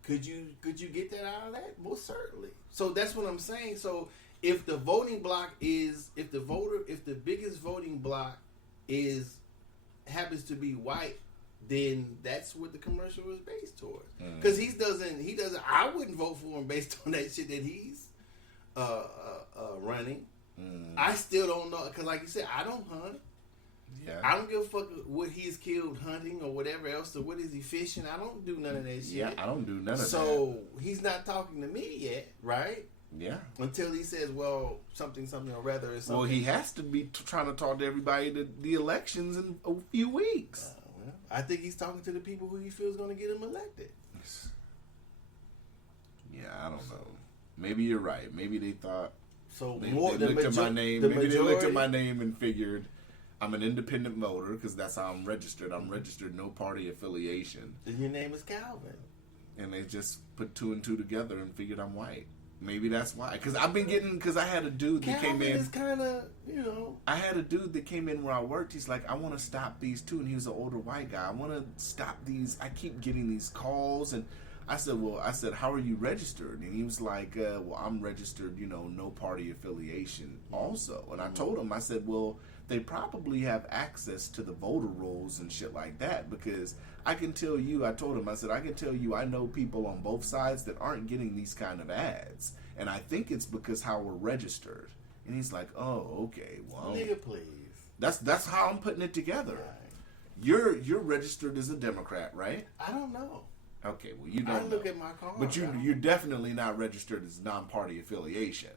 Could you get that out of that? Most certainly. So that's what I'm saying. So if the voting block is, if the biggest voting block happens to be white, then that's what the commercial is based towards. Because he doesn't. I wouldn't vote for him based on that shit that he's running. I still don't know, because like you said, I don't hunt. Yeah. I don't give a fuck what he's killed hunting or whatever else. Or what is he fishing? I don't do none of that shit. Yeah, I don't do none of that. So he's not talking to me yet, right? Yeah. Until he says, well, something, or rather, it's something. Well, he has to be trying to talk to everybody to the elections in a few weeks. I think he's talking to the people who he feels going to get him elected. Yeah, I don't know. Maybe you're right. Maybe they thought. So they looked at my name. Maybe they looked at my name and figured I'm an independent voter, because that's how I'm registered. I'm registered no party affiliation. And your name is Calvin. And they just put two and two together and figured I'm white. Maybe that's why. Because I had a dude that Calvin came in. is kind of, I had a dude that came in where I worked. He's like, I want to stop these too. And he was an older white guy. I want to stop these. I keep getting these calls. And I said, how are you registered? And he was like, well, I'm registered, no party affiliation also. And I told him, I said, well, they probably have access to the voter rolls and shit like that, because I can tell you, I told him, I said, I can tell you I know people on both sides that aren't getting these kind of ads. And I think it's because how we're registered. And he's like, oh, okay, well. Nigga, please. That's how I'm putting it together. Right. You're registered as a Democrat, right? I don't know. Okay, well, you don't I look know. at my card. But you're definitely not registered as non-party affiliation.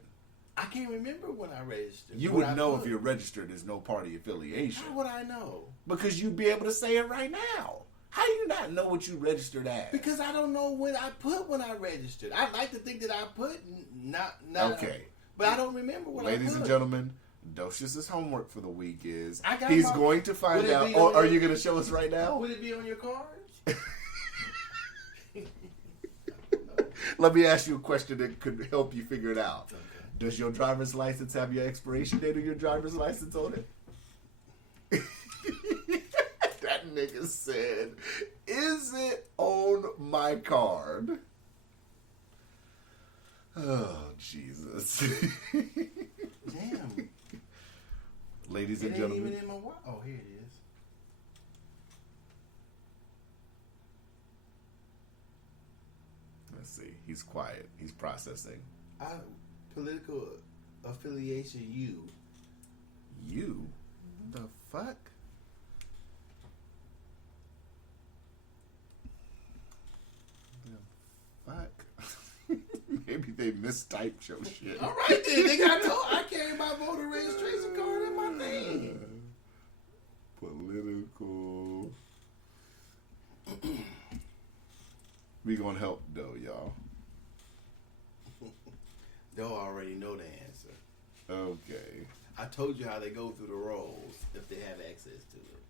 I can't remember when I registered. You would know if you're registered as no party affiliation. How would I know? Because you'd be able to say it right now. How do you not know what you registered as? Because I don't know when I put when I registered. I like to think that I put not Okay. But I don't remember what I put. Ladies and gentlemen, Docious' homework for the week is I got he's my- going to find Would it out. be Or on are your- you going to show us right now? Would it be on your cards? Let me ask you a question that could help you figure it out. Okay. Does your driver's license have your expiration date of your driver's license on it? That nigga said, is it on my card? Oh, Jesus. Damn. Ladies It and ain't gentlemen. even in my watch. Oh, here it is. Let's see. He's quiet. He's processing. Political affiliation U. You? The fuck? The fuck? Maybe they mistyped your shit. All right then, nigga. I carry my voter registration card in my thing. Political. We gonna help though, y'all. They'll already know the answer. Okay. I told you how they go through the rolls if they have access to it.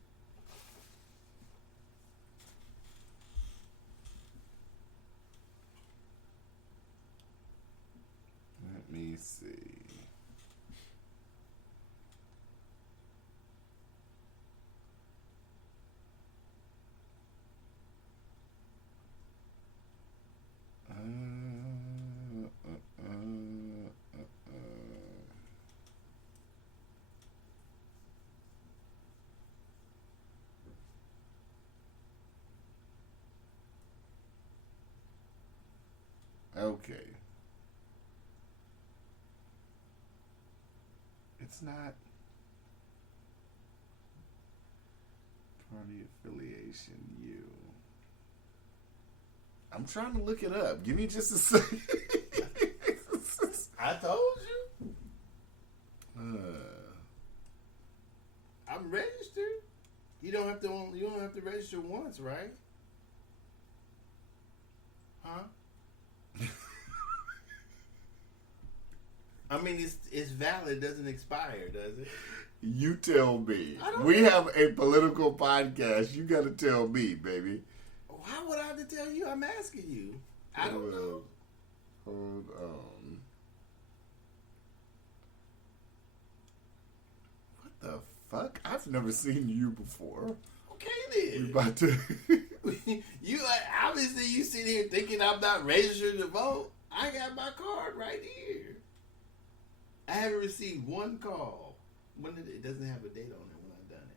Let me see. Okay. It's not party affiliation U. I'm trying to look it up. Give me just a second. I told you. I'm registered. You don't have to register once, right? Huh? I mean, it's valid. It doesn't expire, does it? You tell me. I don't We know. have a political podcast. You got to tell me, baby. How would I have to tell you? I'm asking you. I don't know. Hold on. What the fuck? I've never seen you before. Okay We then. about to. You obviously you sit here thinking I'm not registered to vote. I got my card right here. I haven't received one call. It doesn't have a date on it when I've done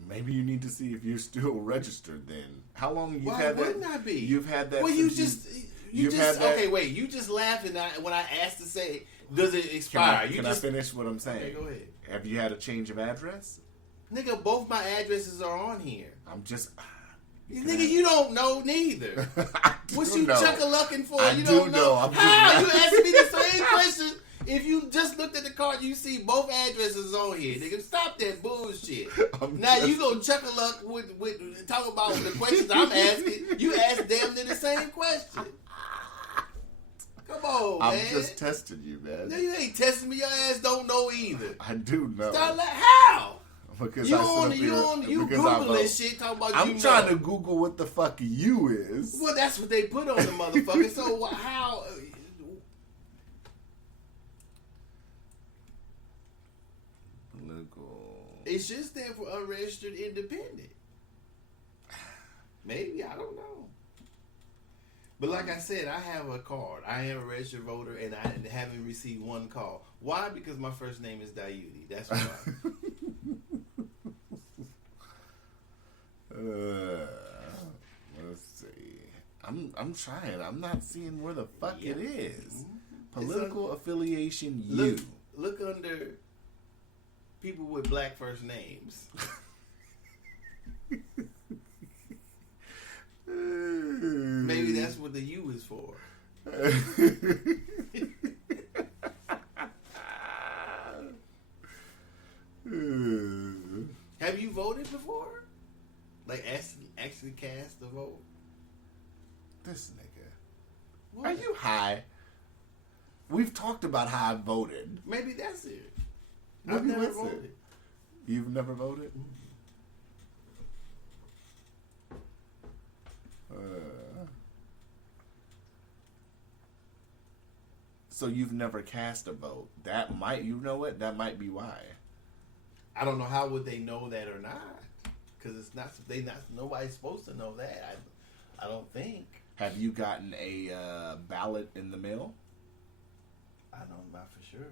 it. Maybe you need to see if you're still registered. Then how long you've Why had that? wouldn't I be? You've had that. Well, you since just you've had that- okay. Wait, you just laughed when I asked to say, does it expire? Can I finish what I'm saying? Okay, go ahead. Have you had a change of address? Nigga, both my addresses are on here. I'm just. Nigga, you don't know neither. I do What you know. chuck-a-lucking for? I You do don't know. I'm How? just- You asking me the same question? If you just looked at the card, you see both addresses on here. Nigga, stop that bullshit. I'm Now just- you go chuck-a-luck with talk about the questions I'm asking. You ask damn near the same question. Come on, I'm man. just testing you, man. No, you ain't testing me. Your ass don't know either. I do know. Start how? Because You I sit on up you here- on you because I vote. googling shit talking about I'm you trying know. to Google what the fuck you is. Well, that's what they put on the motherfucker. So how? Political. It should stand for unregistered independent. Maybe, I don't know. But like I said, I have a card. I am a registered voter, and I haven't received one call. Why? Because my first name is Dayuti. That's why. Let's see. I'm trying. I'm not seeing where the fuck it is. Mm-hmm. Political affiliation. Look under people with black first names. Maybe that's what the U is for. Have you voted before? Like actually cast a vote? This nigga. What? Are you high? We've talked about how I voted. Maybe that's it. Maybe I've never that's voted. it. You've never voted? So you've never cast a vote. That might, you know what? That might be why. I don't know how would they know that or not, because it's not. Nobody's supposed to know that. I don't think. Have you gotten a ballot in the mail? I know not for sure.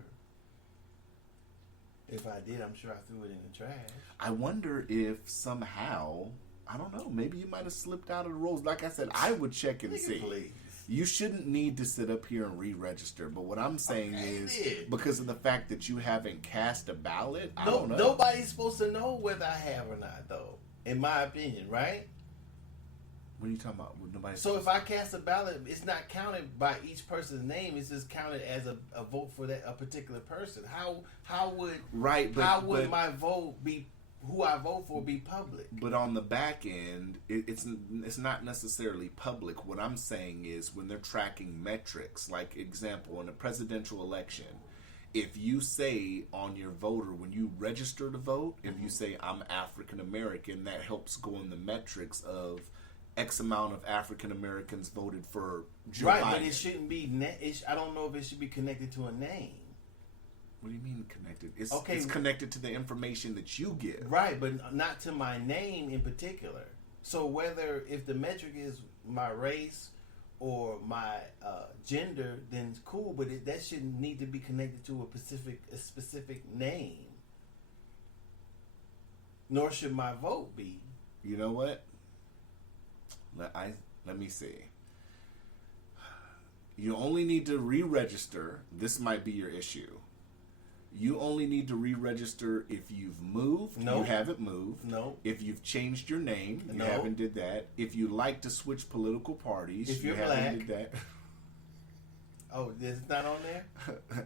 If I did, I'm sure I threw it in the trash. I wonder if somehow, I don't know, maybe you might have slipped out of the rolls. Like I said, I would check and see. Please. You shouldn't need to sit up here and re-register. But what I'm saying is, because of the fact that you haven't cast a ballot, I don't know. Nobody's supposed to know whether I have or not, though. In my opinion, right? What are you talking about? Nobody. So if I cast a ballot, it's not counted by each person's name. It's just counted as a vote for a particular person. How would my vote be? Who I vote for be public? But on the back end, it's not necessarily public. What I'm saying is when they're tracking metrics, like example in a presidential election, if you say on your voter when you register to vote, if you say I'm African American, that helps go in the metrics of X amount of African Americans voted for Joe Biden. But it shouldn't be. I don't know if it should be connected to a name. What do you mean connected? It's connected to the information that you give. Right, but not to my name in particular. So if the metric is my race or my gender, then it's cool. But that shouldn't need to be connected to a specific name. Nor should my vote be. You know what? Let me see. You only need to re-register. This might be your issue. You only need to re-register if you've moved. No. You haven't moved. No. If you've changed your name. You No. haven't did that. If you like to switch political parties. If you're you haven't black. did that. Oh, this is not on there?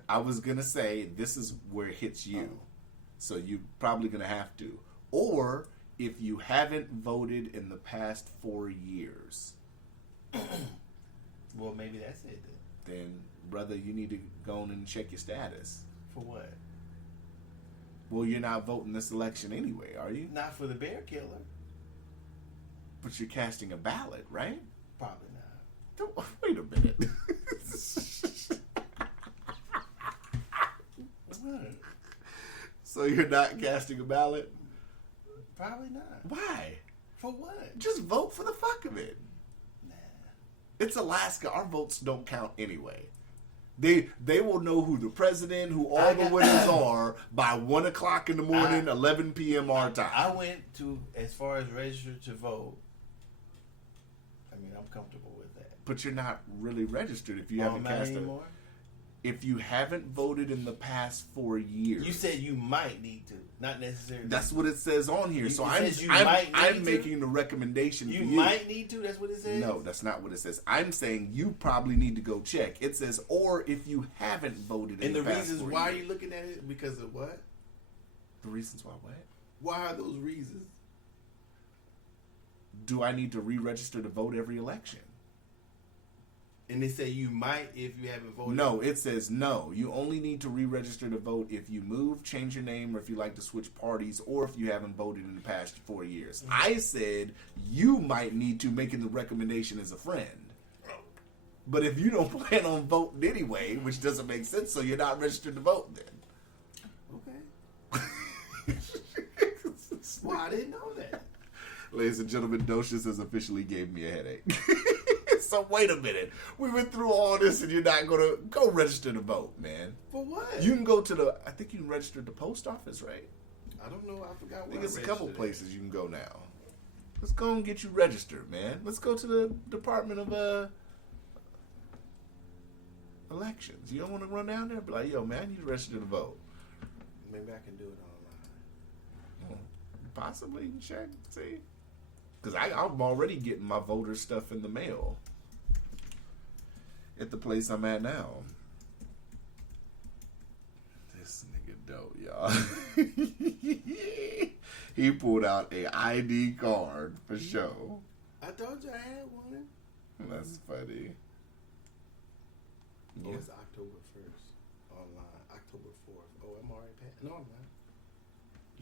I was going to say this is where it hits you. Oh. So you're probably going to have to. Or if you haven't voted in the past 4 years. Well, maybe that's it then. Then, brother, you need to go on and check your status. For what? Well, you're not voting this election anyway, are you? Not for the bear killer. But you're casting a ballot, right? Probably not. Wait a minute. What? So you're not casting a ballot? Probably not. Why? For what? Just vote for the fuck of it. Nah. It's Alaska. Our votes don't count anyway. They will know who the president, who all the winners are by 1 o'clock in the morning, 11 p.m. our time. I went to, as far as registered to vote, I mean, I'm comfortable with that. But you're not really registered if you haven't cast anymore? If you haven't voted in the past 4 years. You said you might need to, not necessarily. That's what it says on here. So I'm making the recommendation for you. You might need to? That's what it says? No, that's not what it says. I'm saying you probably need to go check. It says, or if you haven't voted in the past 4 years. And the reasons why are you looking at it? Because of what? The reasons why what? Why are those reasons? Do I need to re-register to vote every election? And they say you might if you haven't voted. No, it says no. You only need to re-register to vote if you move, change your name, or if you like to switch parties, or if you haven't voted in the past 4 years. Mm-hmm. I said you might need to, making the recommendation as a friend. But if you don't plan on voting anyway, which doesn't make sense, so you're not registered to vote then. Okay. Well, I didn't know that. Ladies and gentlemen, Docious has officially gave me a headache. So wait a minute. We went through all this and you're not going to go register to vote, man. For what? You can go to I think you can register at the post office, right? I don't know. I forgot. I think it's a couple places you can go now. Let's go and get you registered, man. Let's go to the Department of Elections. You don't want to run down there and be like, yo, man, I need to register to vote. Maybe I can do it online. Possibly. Check. See? Because I'm already getting my voter stuff in the mail at the place I'm at now. This nigga dope, y'all. He pulled out a ID card for show. I told you I had one. That's funny. Oh, it's October 1st online. October 4th. Oh, I'm already past. No, I'm not.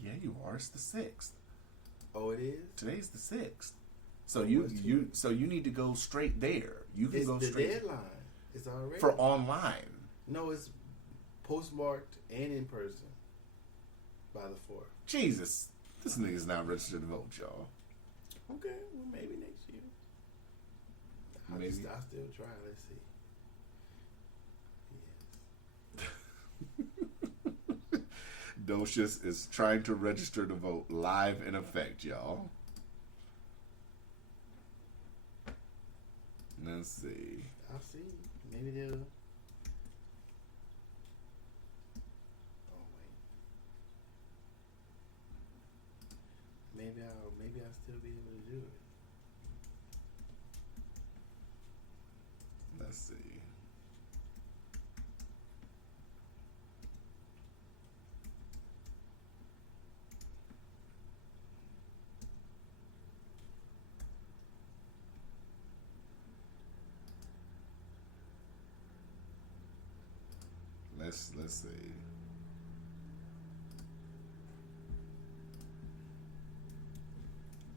Yeah, you are. It's the 6th. Oh, it is? Today's the 6th. So you need to go straight there. You can go straight. The deadline is already for online. No, it's postmarked and in person by the 4th. Jesus, this nigga's not registered to vote, y'all. Okay, well maybe next year. I'll still try. Let's see. Yes. Docious is trying to register to vote live in effect, y'all. Let's see. I'll see. Maybe they'll. Oh wait. Maybe I'll still be able to do it. Let's see. Let's see.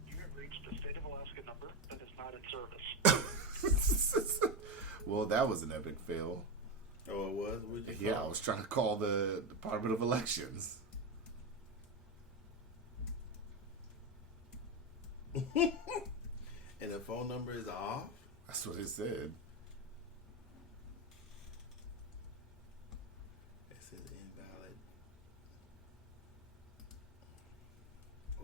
You have reached the State of Alaska number that is not in service. Well, that was an epic fail. Oh, it was? Yeah, I was trying to call the Department of Elections. And the phone number is off? That's what it said. It says invalid. 02.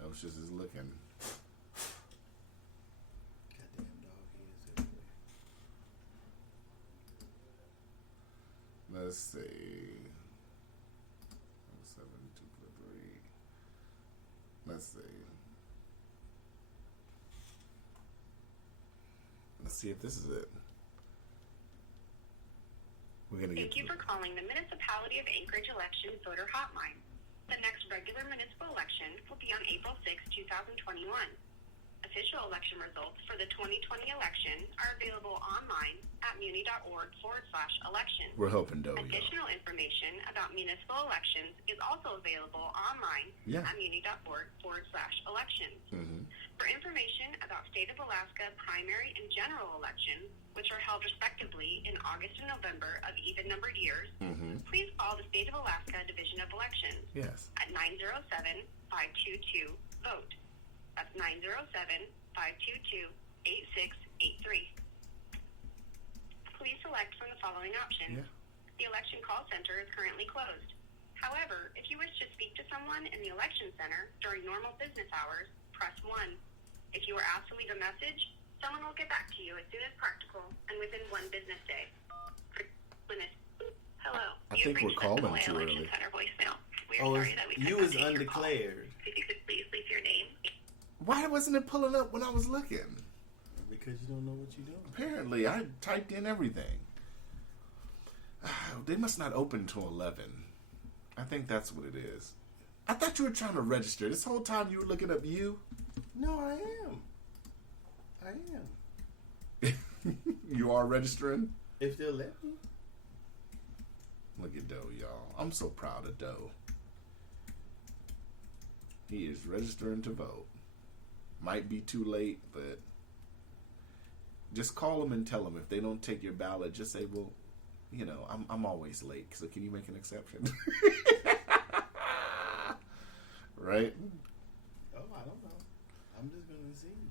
Docious is looking. Goddamn dog ears everywhere. Let's see. 723. Let's see. Let's see if this is it. We're gonna get. Thank you for calling the Municipality of Anchorage Election Voter Hotline. The next regular municipal election will be on April 6, 2021. Official election results for the 2020 election are available online at muni.org/election. We're hoping, Doe. Additional information about municipal elections is also available online at muni.org/elections. Mm-hmm. For information about State of Alaska primary and general elections, which are held respectively in August and November of even-numbered years, please call the State of Alaska Division of Elections at 907-522-VOTE. That's 907-522-8683. Please select from the following options. The election call center is currently closed. However, if you wish to speak to someone in the election center during normal business hours, press 1. If you are asked to leave a message, someone will get back to you as soon as practical and within 1 business day. Hello. I think we're calling too early. Center voicemail. We are Oh, sorry that we you could is not take your call. undeclared. If you could please leave your name. Why wasn't it pulling up when I was looking? Because you don't know what you're doing. Apparently, I typed in everything. They must not open until 11. I think that's what it is. I thought you were trying to register. This whole time you were looking up you? No, I am. You are registering? If they'll let me. Look at Doe, y'all. I'm so proud of Doe. He is registering to vote. Might be too late, but Just call them and tell them if they don't take your ballot. Just say, well, I'm always late, so can you make an exception? Right? Oh, I don't know. I'm just gonna see.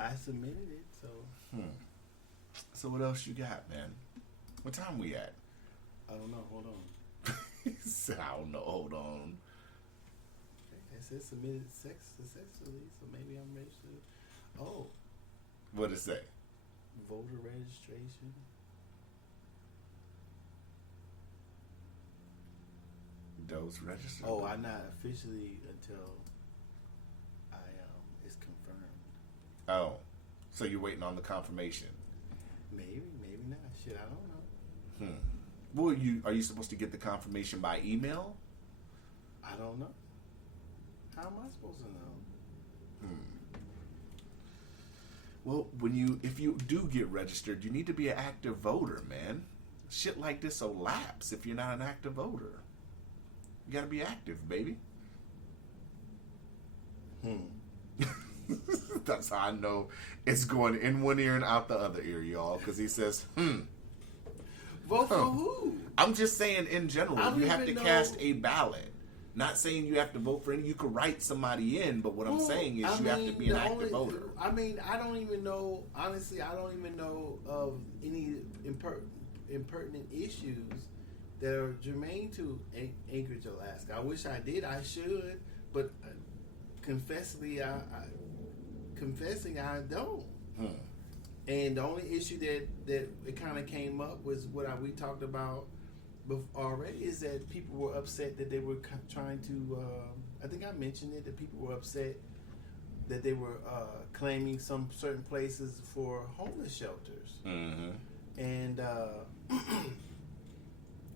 I submitted it, so. So what else you got, man? What time we at? I don't know. Hold on. I don't know. Hold on. It says submitted successfully, so maybe I'm registered. Oh, What did it say? voter registration. Those registered. Oh, I'm not officially until it's confirmed. Oh, so you're waiting on the confirmation? Maybe not. Shit, I don't know. Well, are you supposed to get the confirmation by email? I don't know. How am I supposed to know? Well, if you do get registered, you need to be an active voter, man. Shit like this will lapse if you're not an active voter. You gotta be active, baby. That's how I know it's going in one ear and out the other ear, y'all. Because he says, Vote for who? I'm just saying in general, I don't you have to even cast know. a ballot. Not saying you have to vote for any. You could write somebody in, but what I'm saying is you have to be an active voter. I mean, I don't even know. Honestly, I don't even know of any impertinent issues that are germane to Anchorage, Alaska. I wish I did. I should, but confessing, I don't. And the only issue that it kind of came up was what we talked about already, is that people were upset that they were trying to. I think I mentioned it, that people were upset that they were claiming some certain places for homeless shelters, and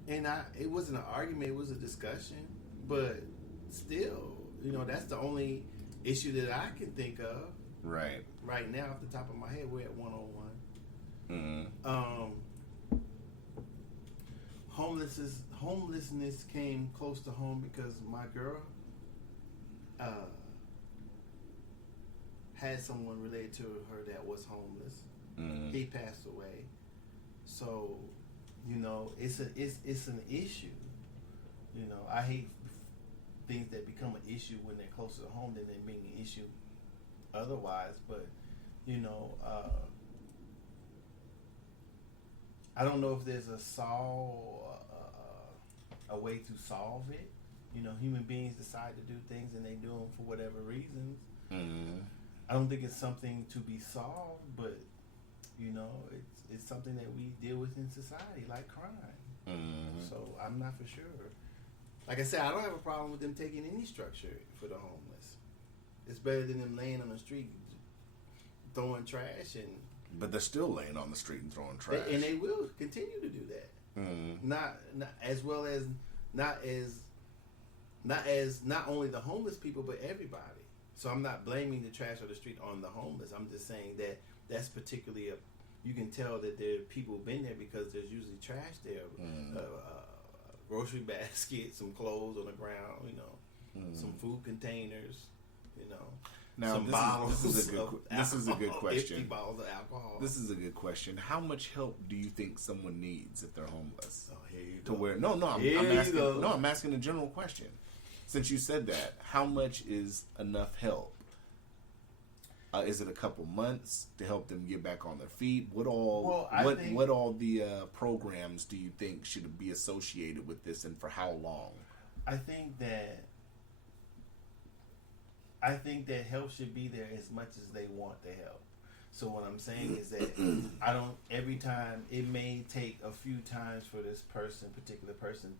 it wasn't an argument; it was a discussion. But still, that's the only issue that I can think of. Right. Right now, off the top of my head, we're at 101. Homelessness came close to home because my girl had someone related to her that was homeless. He passed away, so it's an issue. I hate things that become an issue when they're closer to home than they being an issue otherwise. But I don't know if there's a way to solve it. Human beings decide to do things and they do them for whatever reasons. I don't think it's something to be solved, but it's something that we deal with in society, like crime. So I'm not for sure. Like I said, I don't have a problem with them taking any structure for the homeless. It's better than them laying on the street throwing trash But they're still laying on the street and throwing trash, and they will continue to do that. Not only the homeless people, but everybody. So I'm not blaming the trash or the street on the homeless. I'm just saying that that's particularly you can tell that there are people been there because there's usually trash there, grocery basket, some clothes on the ground, some food containers, Now, some bottles. This is a good question. 50 bottles of alcohol. This is a good question. How much help do you think someone needs if they're homeless? Oh, here you To go. where? I'm asking a general question. Since you said that, how much is enough help? Is it a couple months to help them get back on their feet? What all the programs do you think should be associated with this, and for how long? I think that help should be there as much as they want the help. So what I'm saying is that every time, it may take a few times for this particular person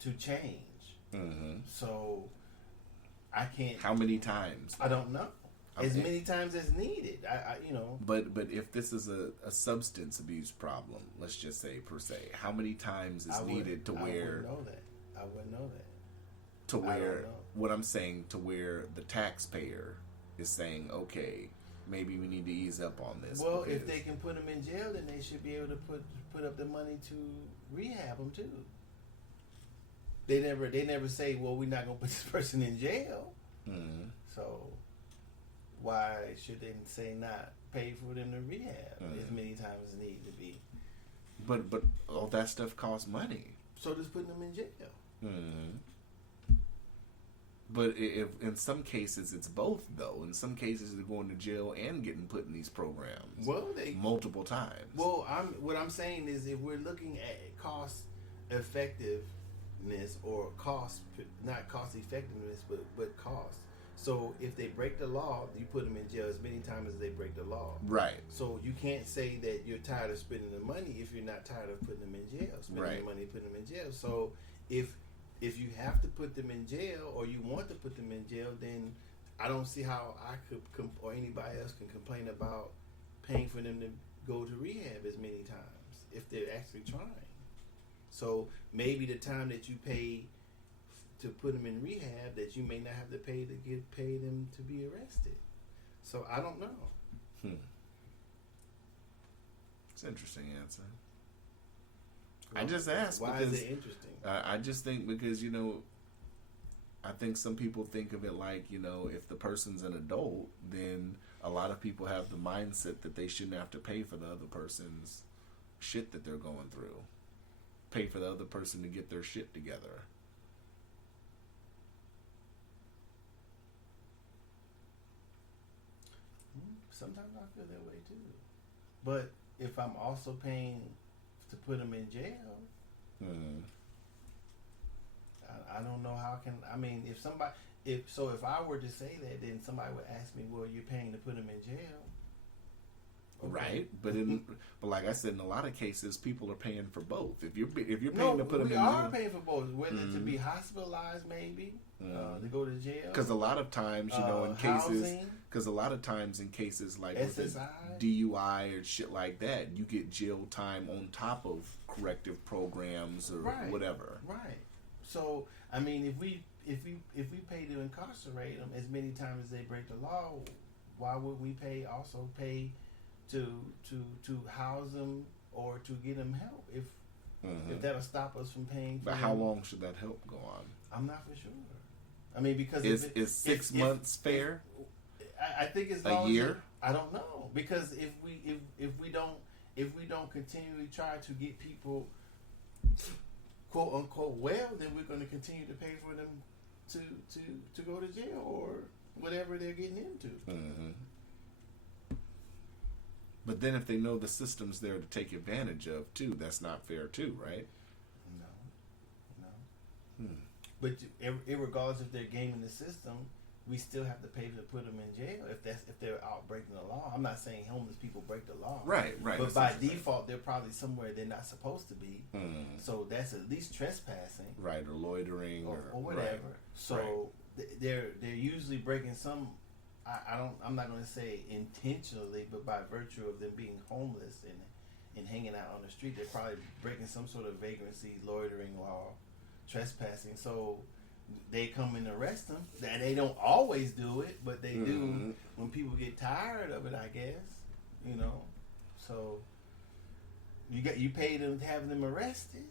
to change. So I can't. How many times? I don't know. As Okay. many times as needed. But if this is a substance abuse problem, let's just say per se, how many times is needed to where? I wouldn't know that. To I don't where know. what I'm saying, to where the taxpayer is saying, okay, maybe we need to ease up on this. Well, if because- they can put them in jail, then they should be able to put up the money to rehab them too. They never say, well, we're not gonna put this person in jail. So why should they say not pay for them to rehab as many times as need to be? But all that stuff costs money. So just putting them in jail. Mm-hmm. But if in some cases it's both, though. In some cases they're going to jail and getting put in these programs. Well, multiple times. Well, what I'm saying is, if we're looking at cost effectiveness or not cost effectiveness, but cost. So if they break the law, you put them in jail as many times as they break the law. Right. So you can't say that you're tired of spending the money if you're not tired of putting them in jail. Spending the money, putting them in jail. So if you have to put them in jail, or you want to put them in jail, then I don't see how I could or anybody else can complain about paying for them to go to rehab as many times if they're actually trying. So maybe the time that you pay to put them in rehab, that you may not have to pay them to be arrested. So I don't know. It's an interesting answer. I just asked why because is it interesting? I just think because, I think some people think of it like, if the person's an adult, then a lot of people have the mindset that they shouldn't have to pay for the other person's shit that they're going through. Pay for the other person to get their shit together. Sometimes I feel that way too. But if I'm also paying to put them in jail, I don't know how can. I mean, if I were to say that, then somebody would ask me, "Well, you're paying to put them in jail." Okay. Right, but like I said, in a lot of cases, people are paying for both. If you're paying to put them in jail, we are paying for both. Whether to be hospitalized, maybe to go to jail. Because a lot of times, in cases, in cases like with SSI, DUI or shit like that, you get jail time on top of corrective programs or whatever. Right. So I mean, if we pay to incarcerate them as many times as they break the law, why would we also pay to house them or to get them help if that'll stop us from paying? But how long should that help go on? I'm not for sure. I mean, because is 6 months fair? I think it's a year. I don't know, because if we don't continually try to get people quote unquote well, then we're going to continue to pay for them to go to jail or whatever they're getting into. But then if they know the system's there to take advantage of too, that's not fair too, right? No. But regardless if they're gaming the system, we still have to pay to put them in jail if they're out breaking the law. I'm not saying homeless people break the law. Right. But by default, they're probably somewhere they're not supposed to be. So that's at least trespassing. Right, or loitering or whatever. Right. So they're usually breaking some. I'm not going to say intentionally, but by virtue of them being homeless and hanging out on the street, they're probably breaking some sort of vagrancy, loitering law, trespassing. So they come and arrest them. They don't always do it, but they do when people get tired of it, I guess. So you pay them to have them arrested.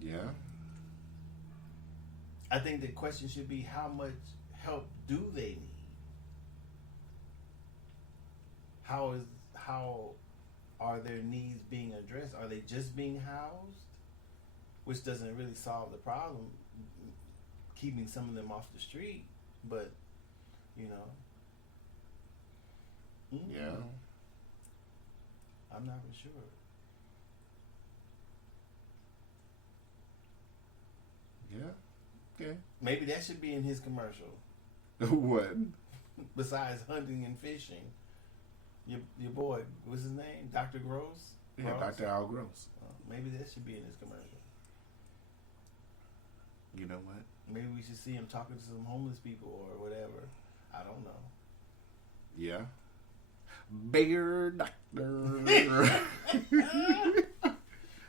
Yeah. I think the question should be, how much help do they need? How are their needs being addressed? Are they just being housed, which doesn't really solve the problem, keeping some of them off the street, but yeah, I'm not for sure. Yeah. Okay. Maybe that should be in his commercial. What? Besides hunting and fishing, your boy, what's his name? Dr. Gross? Yeah, Dr. Al Gross. Maybe that should be in his commercial. You know what? Maybe we should see him talking to some homeless people or whatever. I don't know. Yeah. Bear doctor.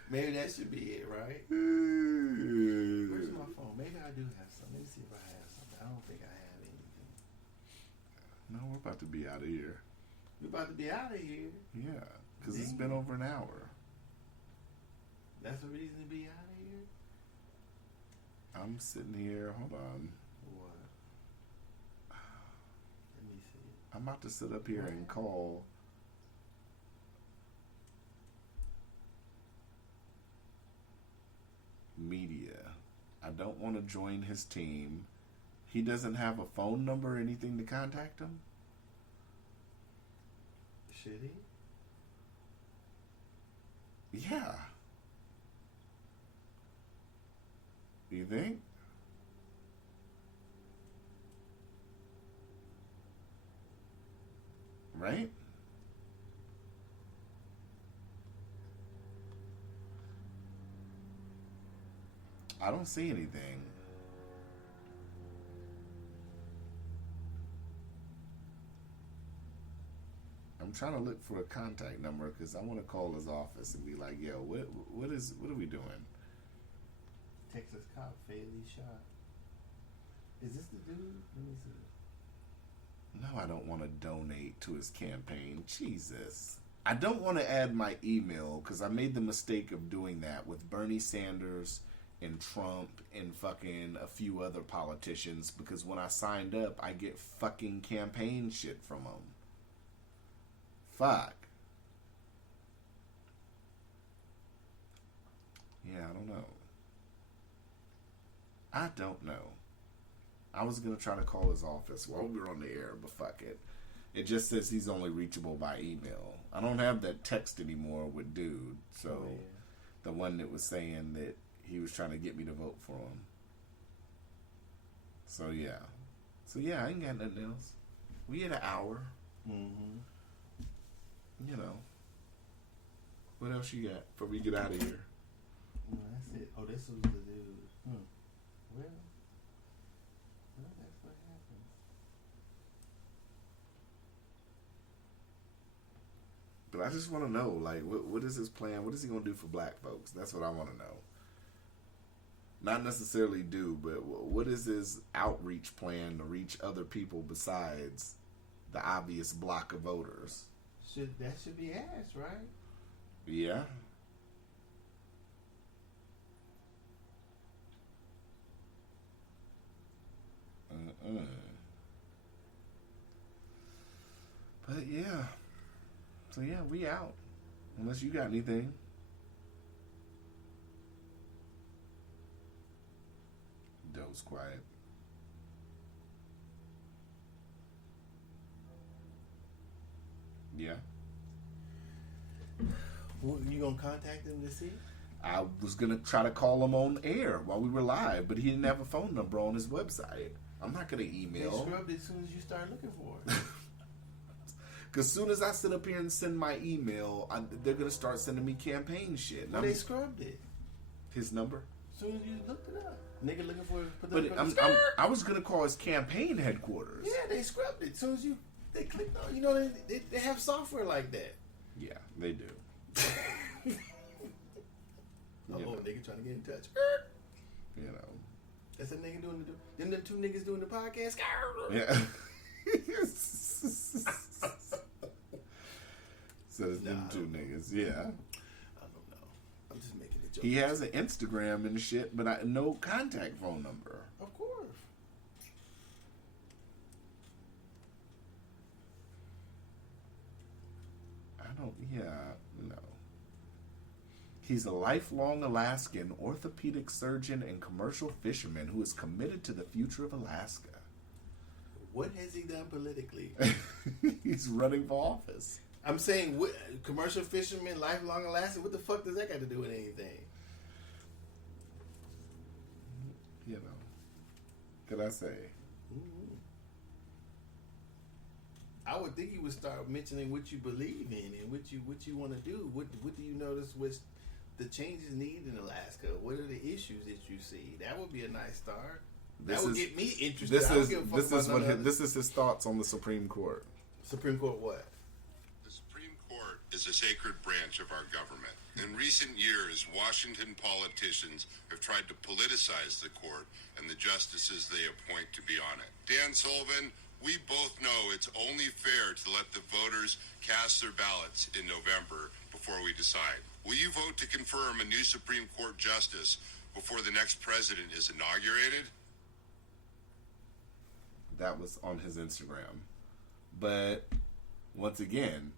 Maybe that should be it, right? Where's my phone? Maybe I do have some. Let me see if I have something. I don't think I have anything. No, we're about to be out of here. We're about to be out of here. Yeah, because it's been over an hour. That's a reason to be out of here? I'm sitting here. Hold on. What? I'm about to sit up here and call media. I don't want to join his team. He doesn't have a phone number or anything to contact him? Should he? Yeah. You think? Right? I don't see anything. I'm trying to look for a contact number because I want to call his office and be like, "Yo, what are we doing?" Texas cop fatally shot. Is this the dude? Let me see. No, I don't want to donate to his campaign. Jesus. I don't want to add my email because I made the mistake of doing that with Bernie Sanders and Trump and fucking a few other politicians because when I signed up, I get fucking campaign shit from them. Fuck. Yeah, I don't know. I don't know. I was going to try to call his office while we were on the air, but fuck it. It just says he's only reachable by email. I don't have that text anymore with dude. So the one that was saying that he was trying to get me to vote for him. So yeah. I ain't got nothing else. We had an hour. Mm-hmm. You know. What else you got before we get out of here? No, that's it. Oh, this was the dude. Well, that's what happens. But I just want to know, like, what is his plan? What is he going to do for black folks? That's what I want to know. Not necessarily do, but what is his outreach plan to reach other people besides the obvious block of voters? That should be asked, right? Yeah. But yeah. So yeah, we out. Unless you got anything. Doe's quiet. Yeah. Well, you gonna contact him to see? I was gonna try to call him on air while we were live, but he didn't have a phone number on his website. I'm not gonna They email. scrubbed it as soon as you start looking for it. Because as soon as I sit up here and send my email, they're gonna start sending me campaign shit. Well, they scrubbed it His number. as soon as you looked it up. Nigga looking for it. But I was gonna call his campaign headquarters. Yeah, they scrubbed it as soon as they clicked on. You know, they have software like that. Yeah, they do. Oh, You know. nigga trying to get in touch. You know. That's a nigga doing them two niggas doing the podcast. Yeah. So there's them two niggas. Yeah. I don't know. I'm just making a joke. He has an Instagram and shit, but no contact phone number. Of course. No. He's a lifelong Alaskan orthopedic surgeon and commercial fisherman who is committed to the future of Alaska. What has he done politically? He's running for office. I'm saying, commercial fisherman, lifelong Alaskan. What the fuck does that got to do with anything? You know. Could I say? Mm-hmm. I would think you would start mentioning what you believe in and what you want to do. What do you notice was the changes needed in Alaska? What are the issues that you see? That would be a nice start. That would get me interested. This is his thoughts on the Supreme Court. Supreme Court what? The Supreme Court is a sacred branch of our government. In recent years, Washington politicians have tried to politicize the court and the justices they appoint to be on it. Dan Sullivan, we both know it's only fair to let the voters cast their ballots in November before we decide. Will you vote to confirm a new Supreme Court justice before the next president is inaugurated? That was on his Instagram. But once again,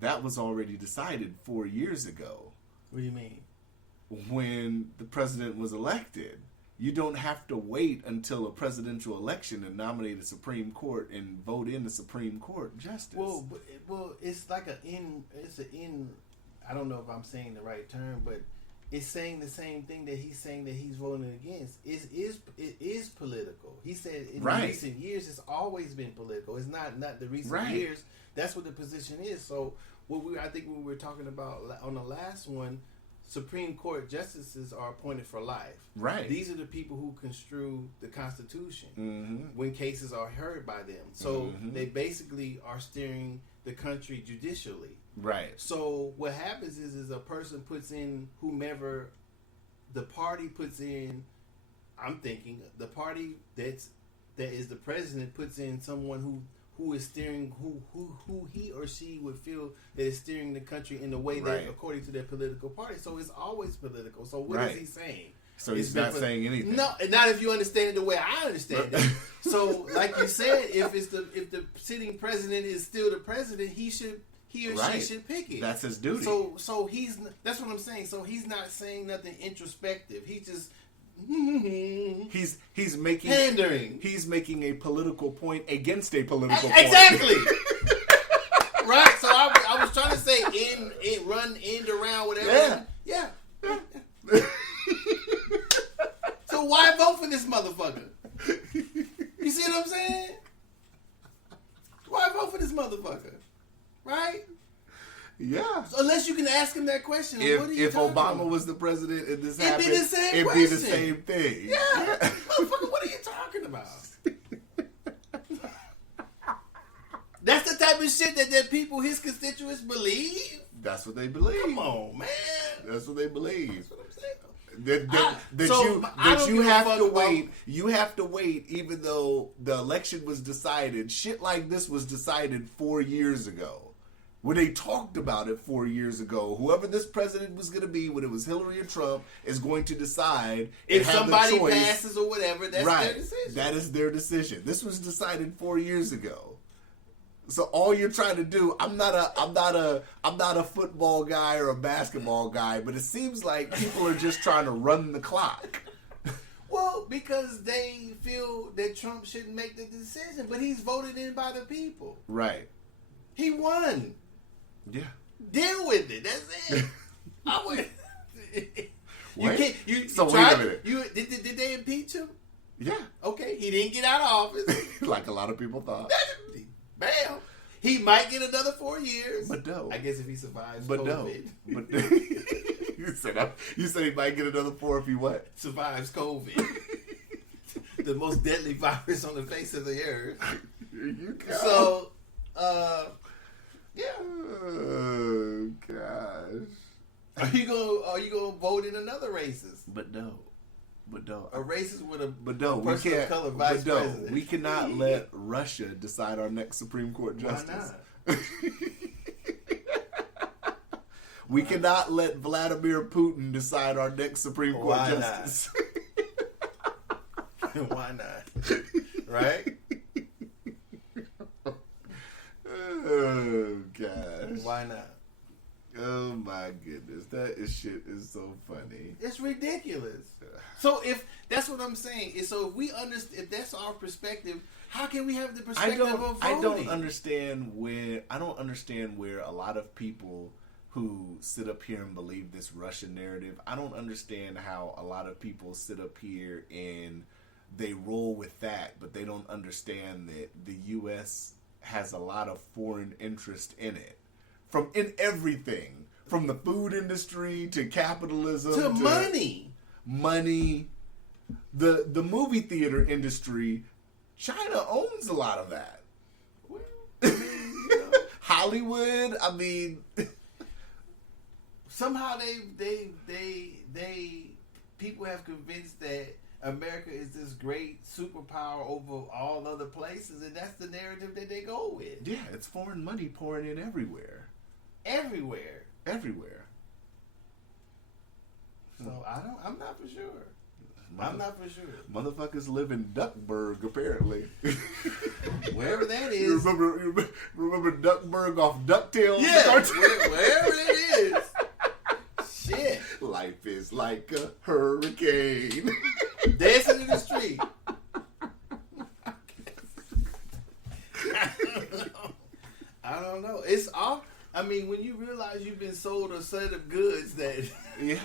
that was already decided 4 years ago. What do you mean? When the president was elected. You don't have to wait until a presidential election to nominate a Supreme Court and vote in the Supreme Court justice. Well, it's like I don't know if I'm saying the right term, but it's saying the same thing that he's saying that he's voting against. It is political. He said in recent years it's always been political. It's not the recent years. That's what the position is. So I think when we were talking about on the last one, Supreme Court justices are appointed for life. Right. These are the people who construe the Constitution when cases are heard by them. So they basically are steering the country judicially. Right. So what happens is a person puts in whomever the party puts in. I'm thinking the party that is the president puts in someone who is steering who he or she would feel that is steering the country in the way that according to their political party. So it's always political. So what is he saying? So he's not saying anything. No, not if you understand it the way I understand it. So like you said, if the sitting president is still the president, he or she should pick it. That's his duty. So that's what I'm saying. So he's not saying nothing introspective. He's just he's making pandering. He's making a political point against a political point. Exactly. Right. So I was trying to say run end around whatever. Yeah. So why vote for this motherfucker? You see what I'm saying? Why vote for this motherfucker? Right? Yeah. So unless you can ask him that question. If Obama was the president and this happened, it'd be the same thing. Yeah. Motherfucker, what are you talking about? That's the type of shit that people, his constituents, believe? That's what they believe. Come on, man. That's what they believe. That's what I'm saying. You have to wait. You have to wait, even though the election was decided. Shit like this was decided 4 years ago. When they talked about it 4 years ago, whoever this president was going to be, when it was Hillary or Trump, is going to decide if somebody passes or whatever. That's their decision. That is their decision. This was decided 4 years ago. So all you're trying to do, I'm not a football guy or a basketball guy, but it seems like people are just trying to run the clock. Well, because they feel that Trump shouldn't make the decision, but he's voted in by the people. Right. He won. Yeah. Deal with it. That's it. I would. Wait a minute. Did they impeach him? Yeah. Okay. He didn't get out of office. Like a lot of people thought. Bam. He might get another 4 years. But no. I guess if he survives but COVID. No. But you said he might get another 4 if he what? Survives COVID. The most deadly virus on the face of the earth. You go. So, yeah. Oh gosh. Are you gonna vote in another racist? But no. A racist with a person of color vice president. We cannot let Russia decide our next Supreme Court justice. Why not? We cannot let Vladimir Putin decide our next Supreme Court justice. Why not? Right? Oh gosh. Why not? Oh my goodness, shit is so funny. It's ridiculous. So if that's what I'm saying, so if we understand, if that's our perspective, how can we have the perspective of voting? I don't understand where a lot of people who sit up here and believe this Russian narrative. I don't understand how a lot of people sit up here and they roll with that, but they don't understand that the U.S. has a lot of foreign interest in it. In everything, from the food industry to capitalism to money, the movie theater industry, China owns a lot of that. Well, I mean, Hollywood, I mean, somehow they people have convinced that America is this great superpower over all other places, and that's the narrative that they go with. Yeah, it's foreign money pouring in everywhere. Everywhere. Everywhere. So I'm not for sure. I'm not for sure. Motherfuckers live in Duckburg, apparently. Wherever that You is. remember Duckburg off DuckTales? Yeah, wherever it is. Shit. Life is like a hurricane. Dancing in the street. I don't know. It's all. I mean, when you realize you've been sold a set of goods that Yeah.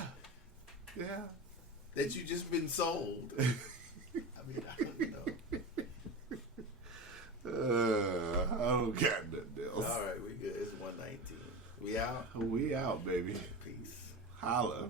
that you just been sold. I mean, I don't know. I don't got nothing else. All right, we good. It's 1:19. We out. We out, baby. Peace. Holla.